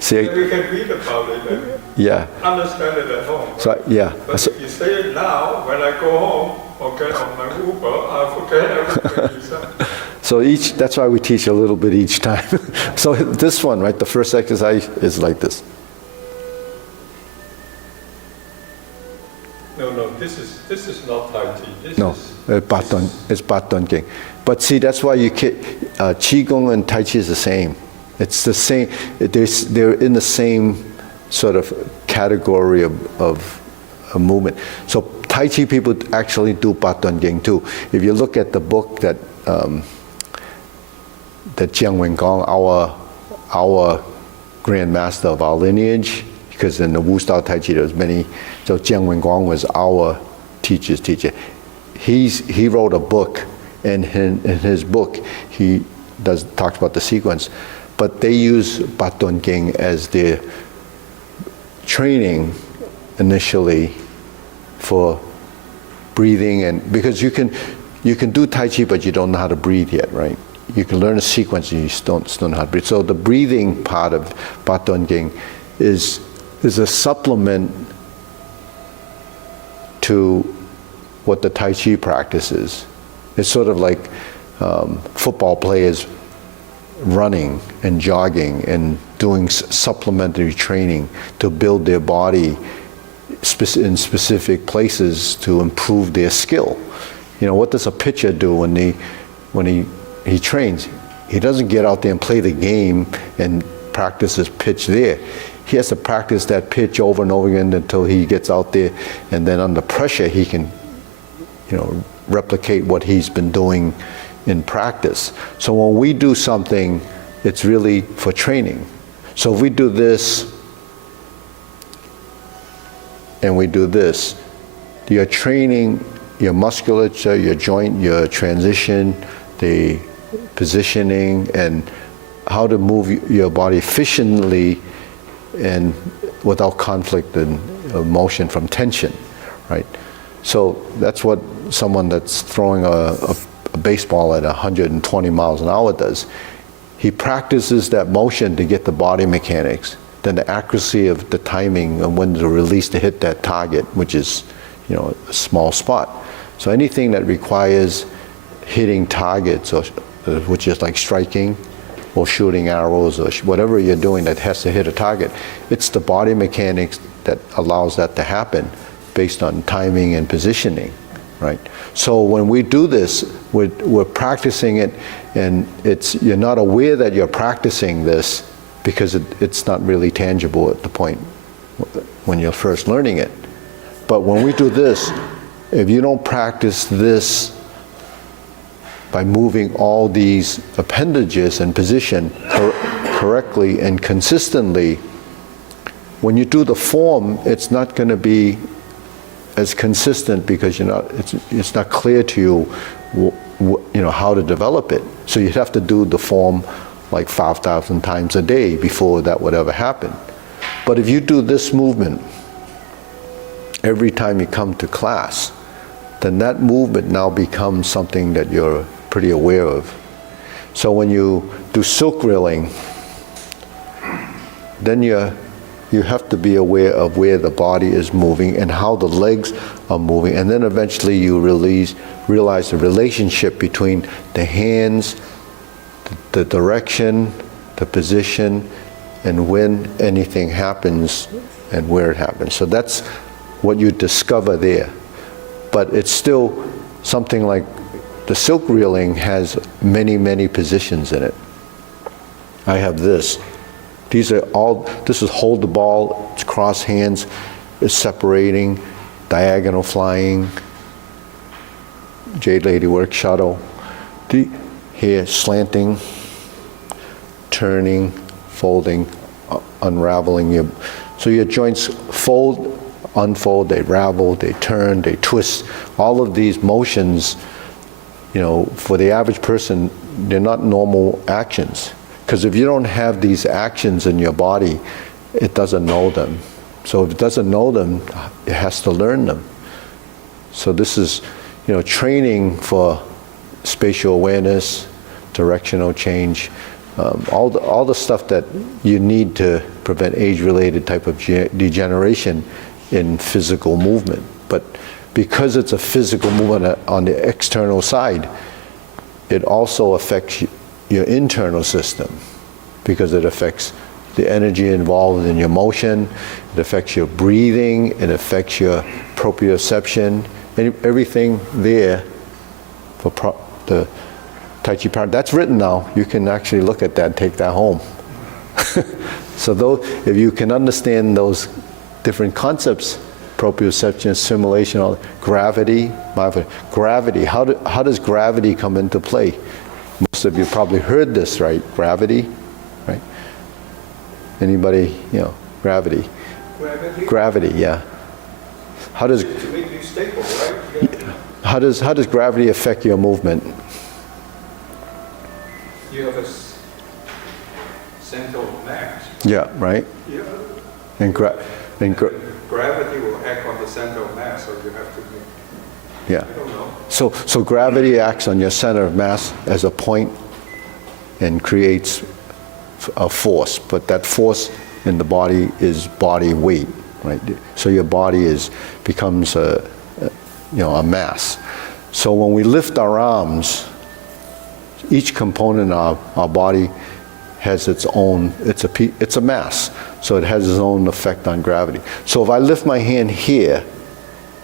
See, Then we can read about it and yeah. understand it at home. So yeah. But So, if you say it now, when I go home or get on my Uber, I'll forget everything you said. so that's why we teach a little bit each time. So this one, right, the first exercise is like this. No, this is not Tai Chi. This No, is it's Bat Dun Ging. But see, that's why Qigong and Tai Chi is the same. It's the same. They're in the same sort of category of a movement. So Tai Chi people actually do Bat Dun Ging too. If you look at the book that Jiang Wengong, our grandmaster of our lineage, because in the Wu Style Tai Chi there was many. So Jiang Wengong was our teacher's teacher. He wrote a book, and in his book he talks about the sequence, but they use Bat Dun Ging as their training initially for breathing, and because you can do Tai Chi but you don't know how to breathe yet, right? You can learn a sequence and you still don't know how to breathe. So the breathing part of Bat Dun Ging is a supplement to what the Tai Chi practice is. It's sort of like football players running and jogging and doing supplementary training to build their body in specific places to improve their skill. What does a pitcher do when he trains? He doesn't get out there and play the game and practice his pitch there. He has to practice that pitch over and over again until he gets out there, and then under pressure he can replicate what he's been doing in practice. So when we do something, it's really for training. So if we do this and we do this, you're training your musculature, your joint, your transition, the positioning, and how to move your body efficiently and without conflict and motion from tension, right? So that's what someone that's throwing a baseball at 120 miles an hour does. He practices that motion to get the body mechanics, then the accuracy of the timing and when to release to hit that target, which is, a small spot. So anything that requires hitting targets, or which is like striking or shooting arrows or whatever you're doing that has to hit a target, it's the body mechanics that allows that to happen based on timing and positioning, right? So when we do this, we're practicing it, and you're not aware that you're practicing this because it's not really tangible at the point when you're first learning it. But when we do this, if you don't practice this by moving all these appendages in position correctly and consistently, when you do the form, it's not going to be as consistent because it's not clear to you how to develop it. So you'd have to do the form like 5,000 times a day before that would ever happen. But if you do this movement every time you come to class, then that movement now becomes something that you're pretty aware of. So when you do silk reeling, then you have to be aware of where the body is moving and how the legs are moving, and then eventually you realize the relationship between the hands, the direction, the position, and when anything happens and where it happens. So that's what you discover there. But it's still something like the silk reeling has many, many positions in it. I have this. This is hold the ball, it's cross hands, it's separating, diagonal flying, Jade Lady work, shuttle. Here, slanting, turning, folding, unraveling. So your joints fold, unfold, they ravel, they turn, they twist. All of these motions, for the average person, they're not normal actions. Because if you don't have these actions in your body, it doesn't know them. So if it doesn't know them, it has to learn them. So this is, training for spatial awareness, directional change, all the stuff that you need to prevent age-related type of degeneration in physical movement. But because it's a physical movement on the external side, it also affects your internal system, because it affects the energy involved in your motion, it affects your breathing, it affects your proprioception, everything there for the Tai Chi Paradigm. That's written now. You can actually look at that and take that home. So if you can understand those different concepts, proprioception, assimilation, gravity, how does gravity come into play? Most of you probably heard this, right? Gravity, right? Anybody, gravity. Gravity, yeah. How does To make you stable, right? how does gravity affect your movement? You have a center of mass. Yeah, right. Yeah. And Gravity will act on the center of mass, so you have to be, yeah. I don't know. So gravity acts on your center of mass as a point and creates a force, but that force in the body is body weight, right? So your body becomes a mass. So when we lift our arms, each component of our body has its own, it's a mass, so it has its own effect on gravity. So if I lift my hand here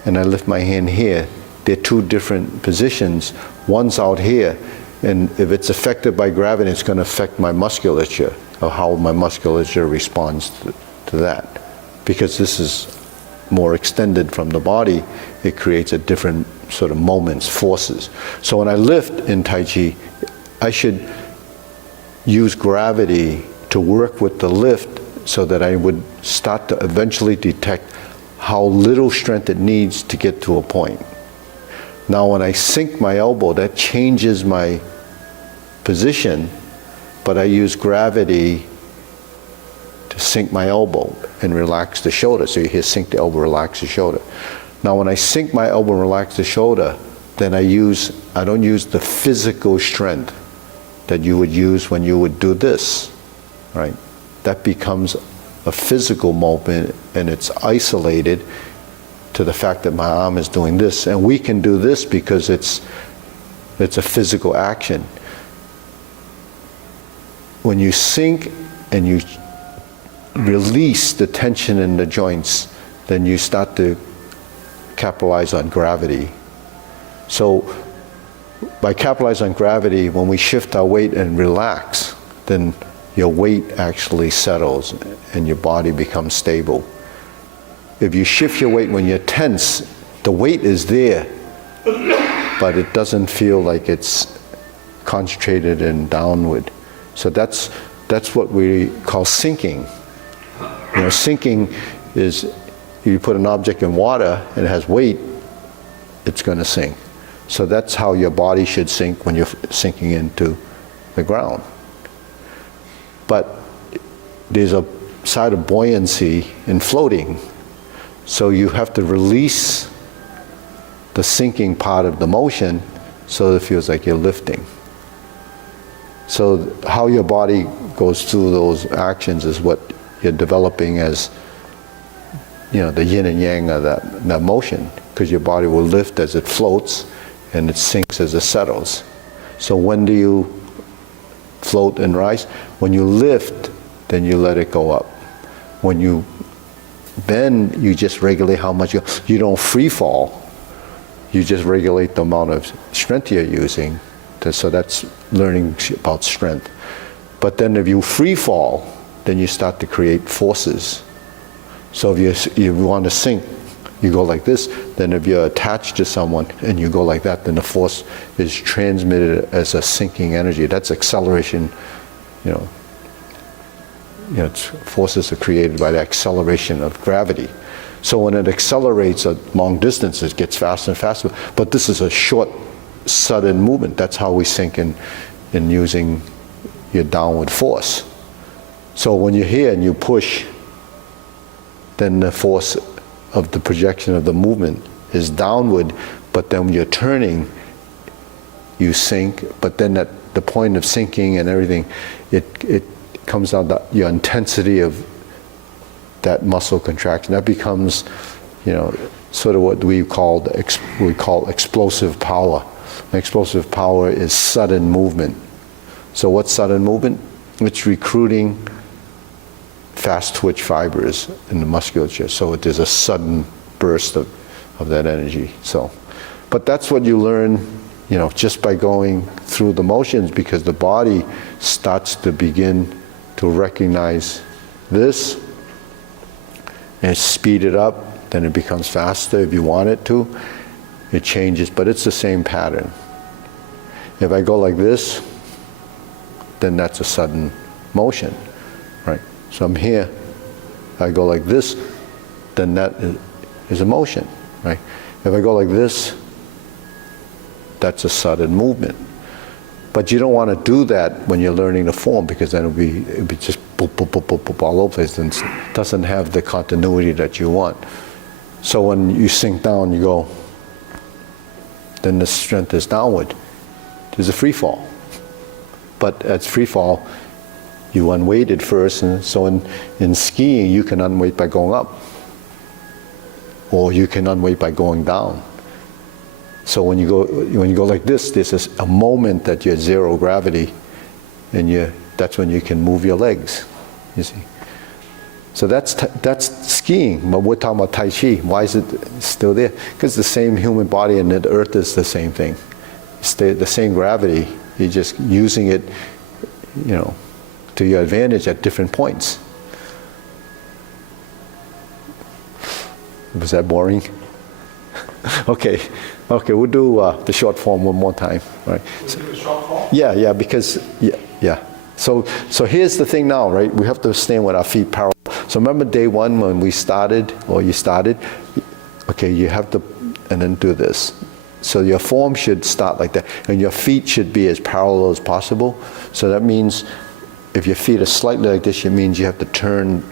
and I lift my hand here, they're two different positions. One's out here, and if it's affected by gravity, it's going to affect my musculature, or how my musculature responds to that. Because this is more extended from the body, it creates a different sort of moments, forces. So when I lift in Tai Chi, I should use gravity to work with the lift so that I would start to eventually detect how little strength it needs to get to a point. Now when I sink my elbow, that changes my position, but I use gravity to sink my elbow and relax the shoulder. So you hear sink the elbow, relax the shoulder. Now when I sink my elbow and relax the shoulder, then I don't use the physical strength that you would use when you would do this, right? That becomes a physical movement, and it's isolated to the fact that my arm is doing this. And we can do this because it's a physical action. When you sink and you release the tension in the joints, then you start to capitalize on gravity. So by capitalizing on gravity, when we shift our weight and relax, then your weight actually settles and your body becomes stable. If you shift your weight when you're tense, the weight is there, but it doesn't feel like it's concentrated and downward. So that's what we call sinking. You know, sinking is you put an object in water and it has weight, it's going to sink. So that's how your body should sink when you're sinking into the ground. But there's a side of buoyancy in floating. So you have to release the sinking part of the motion so it feels like you're lifting. So how your body goes through those actions is what you're developing as, you know, the yin and yang of that motion, because your body will lift as it floats and it sinks as it settles. So when do you float and rise? When you lift, then you let it go up. When you bend, you just regulate how much you don't free fall. You just regulate the amount of strength you're using. So that's learning about strength. But then if you free fall, then you start to create forces. So if you want to sink, you go like this. Then if you're attached to someone and you go like that, then the force is transmitted as a sinking energy. That's acceleration, forces are created by the acceleration of gravity. So when it accelerates at long distances, it gets faster and faster. But this is a short, sudden movement. That's how we sink in using your downward force. So when you're here and you push, then the force of the projection of the movement is downward, but then when you're turning, you sink, but then at the point of sinking and everything, it comes down to your intensity of that muscle contraction. That becomes, sort of what we call explosive power. And explosive power is sudden movement. So what's sudden movement? It's recruiting fast twitch fibers in the musculature. So there's a sudden burst of that energy. So, but that's what you learn, just by going through the motions, because the body starts to begin to recognize this and speed it up, then it becomes faster if you want it to. It changes, but it's the same pattern. If I go like this, then that's a sudden motion, right? So I'm here, I go like this, then that is a motion, right? If I go like this, that's a sudden movement. But you don't want to do that when you're learning the form, because then it'll be just boop, boop, boop, boop, boop, all over the place, and it doesn't have the continuity that you want. So when you sink down, you go, then the strength is downward. There's a free fall. But at free fall, you unweighted first, and so in skiing, you can unweight by going up, or you can unweight by going down. So when you go like this, there's a moment that you're at zero gravity, and that's when you can move your legs. You see. So that's skiing, but we're talking about Tai Chi. Why is it still there? Because the same human body and the earth is the same thing. It's the same gravity. You're just using it, to your advantage at different points. Was that boring? Okay, Okay, we'll do the short form one more time, right? We'll do a short form. Yeah, because, yeah. So here's the thing now, right? We have to stand with our feet parallel. So remember day one when we started, or you started, okay, you have to, and then do this. So your form should start like that, and your feet should be as parallel as possible. So that means if your feet are slightly like this, it means you have to turn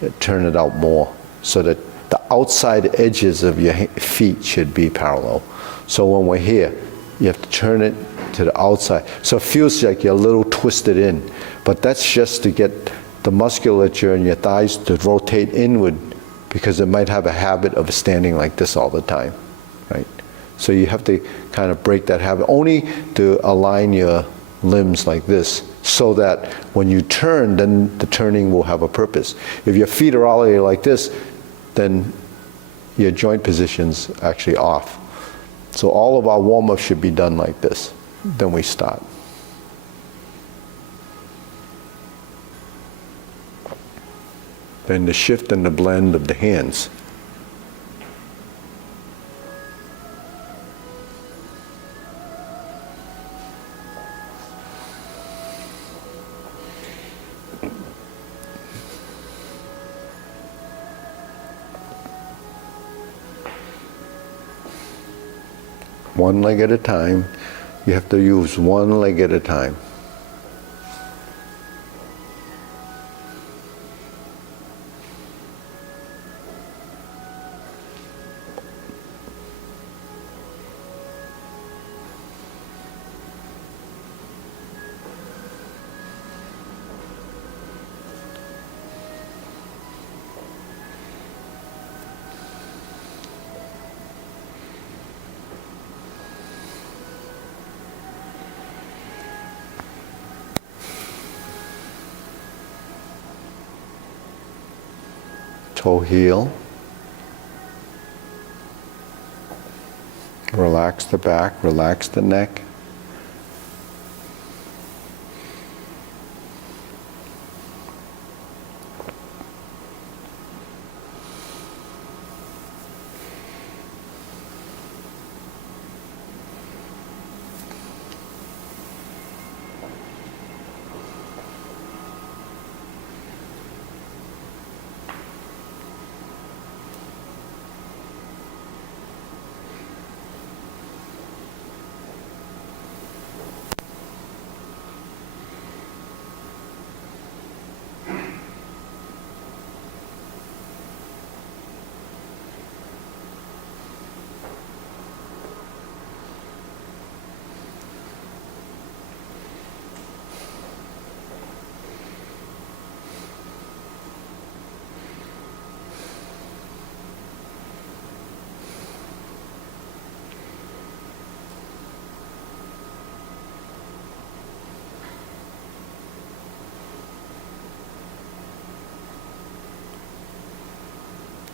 it out more, so that the outside edges of your feet should be parallel. So when we're here, you have to turn it to the outside. So it feels like you're a little twisted in, but that's just to get the musculature in your thighs to rotate inward, because it might have a habit of standing like this all the time, right? So you have to kind of break that habit, only to align your limbs like this, so that when you turn, then the turning will have a purpose. If your feet are already like this, then your joint position's actually off. So all of our warm-up should be done like this. Then we start. Then the shift and the blend of the hands. One leg at a time. You have to use one leg at a time. Toe heel. Relax the back, relax the neck.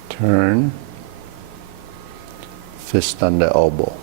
Turn, fist under elbow.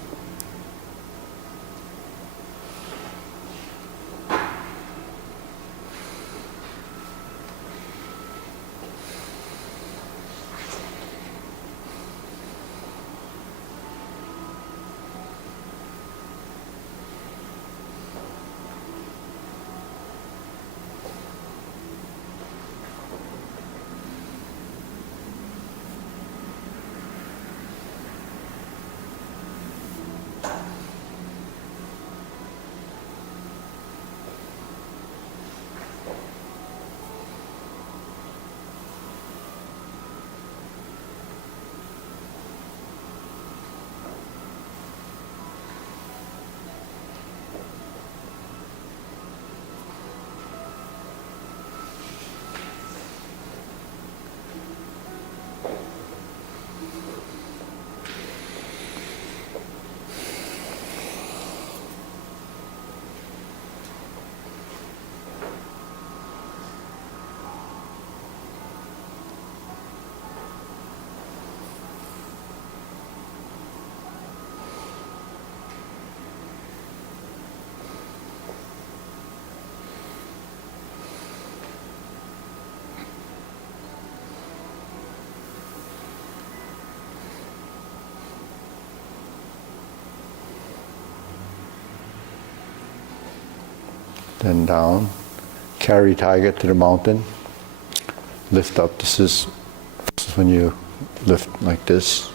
then down. Carry tiger to the mountain. Lift up. This is when you lift like this.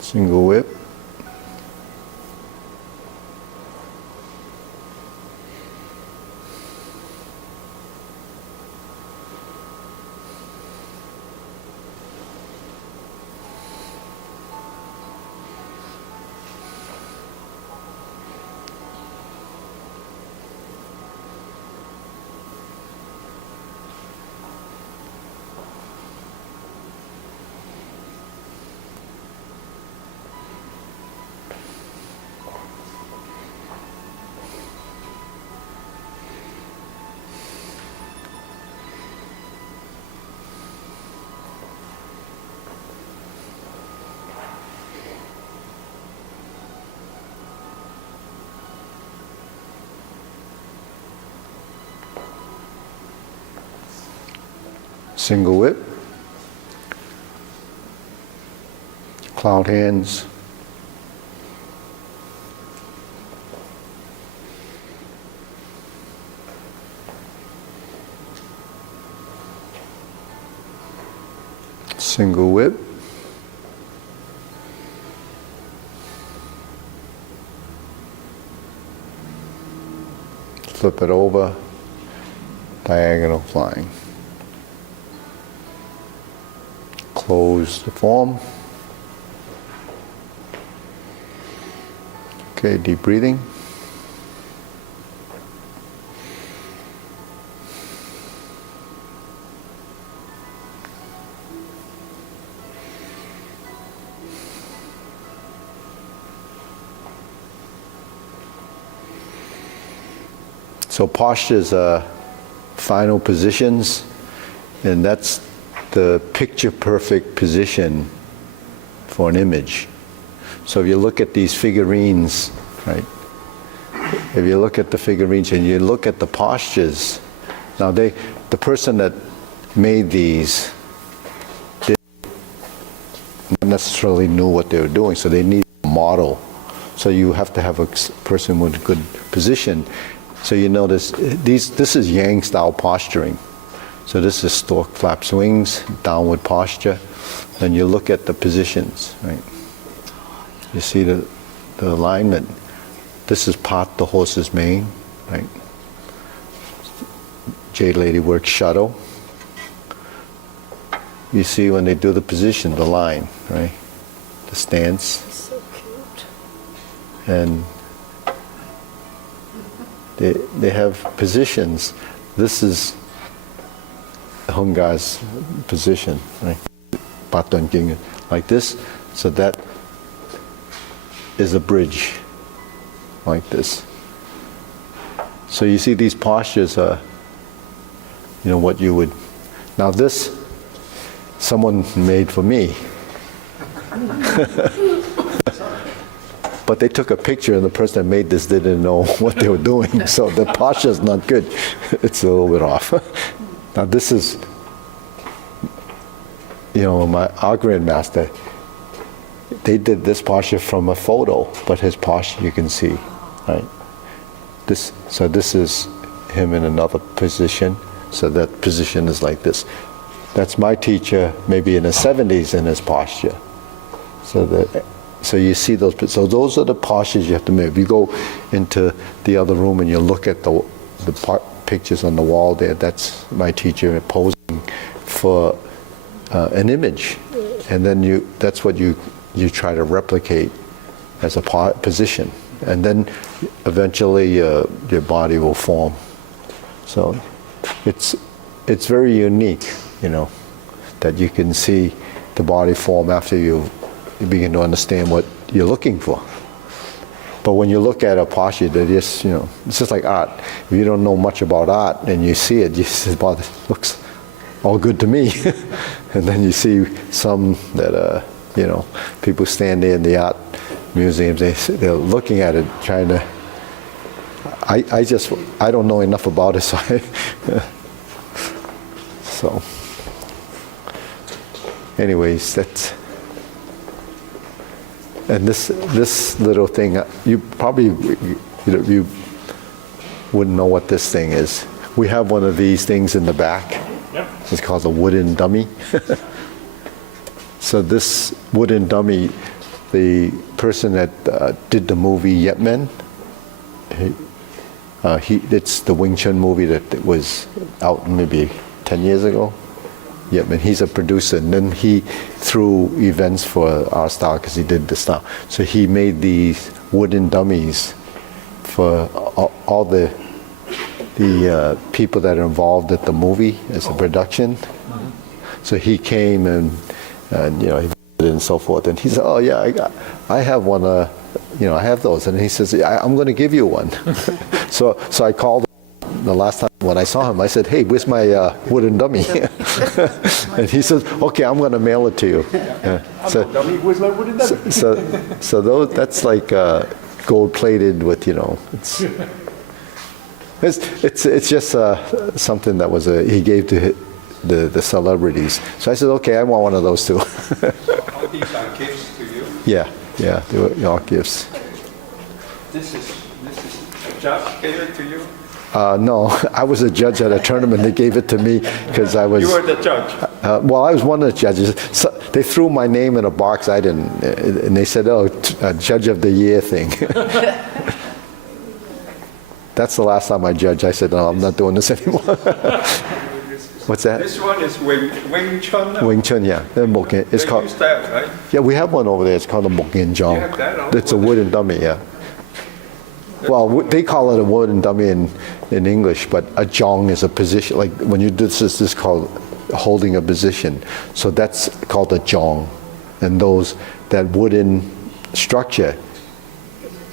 Single whip. Single whip, cloud hands, single whip, flip it over, diagonal flying. Close the form. Okay, deep breathing. So postures are final positions, and that's the picture perfect position for an image. So if you look at these figurines, right? If you look at the figurines and you look at the postures, now the person that made these didn't necessarily knew what they were doing, so they need a model. So you have to have a person with a good position. So you notice this is Yang style posturing. So this is stork flaps wings, downward posture. Then you look at the positions, right? You see the alignment. This is part the horse's mane, right? Jade lady works shuttle. You see when they do the position, the line, right? The stance. He's so cute. And they have positions. This is Hungar's position, right? Paton King, like this. So that is a bridge, like this. So you see these postures are, what you would. Now this, someone made for me. But they took a picture and the person that made this didn't know what they were doing. So the posture is not good. It's a little bit off. Now this is, our grandmaster, they did this posture from a photo, but his posture you can see, right? So this is him in another position. So that position is like this. That's my teacher, maybe in the 70s in his posture. So you see those. So those are the postures you have to make. If you go into the other room and you look at the pictures on the wall there, that's my teacher posing for an image, and then that's what you try to replicate as a position, and then eventually your body will form. So it's very unique, that you can see the body form after you begin to understand what you're looking for. But when you look at a posture, it's just like art. If you don't know much about art and you see it, you say, well, it looks all good to me. And then you see some that are You know, people stand there in the art museums, they're looking at it, trying to. I don't know enough about it, so anyways, that's. And this little thing, you probably you wouldn't know what this thing is. We have one of these things in the back. Yep. It's called a wooden dummy. So this wooden dummy, the person that did the movie Yet Men, it's the Wing Chun movie that was out maybe 10 years ago. Yep, and he's a producer, and then he threw events for our style because he did the style. So he made these wooden dummies for all the people that are involved at the movie as a production. So he came and you know, he did it and so forth, and he said, "Oh yeah, I have one. You know, I have those." And he says, "I'm going to give you one." So I called. The last time when I saw him, I said, "Hey, where's my wooden dummy?" And he says, "Okay, I'm going to mail it to you." Dummy, where's my wooden dummy? So those, that's like gold-plated with, you know, it's just something that was he gave to the celebrities. So I said, "Okay, I want one of those too." All these are gifts to you. Yeah, they were all gifts. This is a judge gave it to you. No, I was a judge at a tournament. They gave it to me because I was. You were the judge. Well, I was one of the judges. So they threw my name in a box. I didn't, and they said, "Oh, Judge of the Year thing." That's the last time I judged. I said, "No, I'm not doing this anymore." What's that? This one is Wing Chun. No? Wing Chun, yeah. It's They called. use that, right? Yeah, we have one over there. It's called a Mokgen Jong. You have that also? It's a wooden dummy, yeah. Well, they call it a wooden dummy in English, but a jong is a position. Like when you do this is called holding a position. So that's called a jong, and that wooden structure,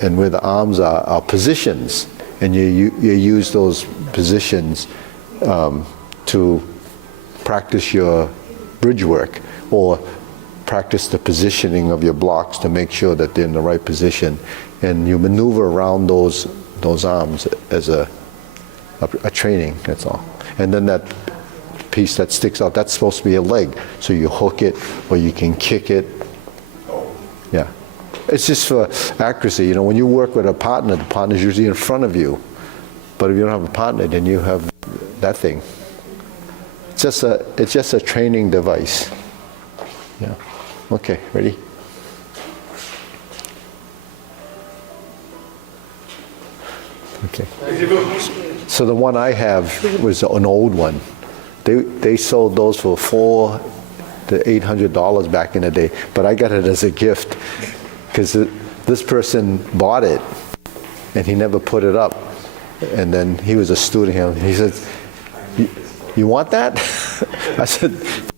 and where the arms are positions, and you use those positions to practice your bridge work or practice the positioning of your blocks to make sure that they're in the right position, and you maneuver around those arms as a training. That's all. And then that piece that sticks out, that's supposed to be a leg, so you hook it or you can kick it. Yeah, it's just for accuracy. You know, when you work with a partner, the partner's usually in front of you, but if you don't have a partner, then you have that thing. It's just a training device. Yeah. Okay, ready? Okay. So the one I have was an old one. They sold those for $400 to $800 back in the day, but I got it as a gift because this person bought it and he never put it up. And then he was a student here. He said, "You want that?" I said,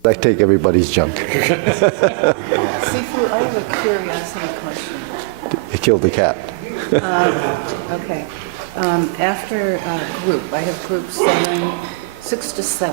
"I take everybody's junk." Sifu, I have a curiosity question. He killed the cat. Okay. After group, I have group 6 to 7.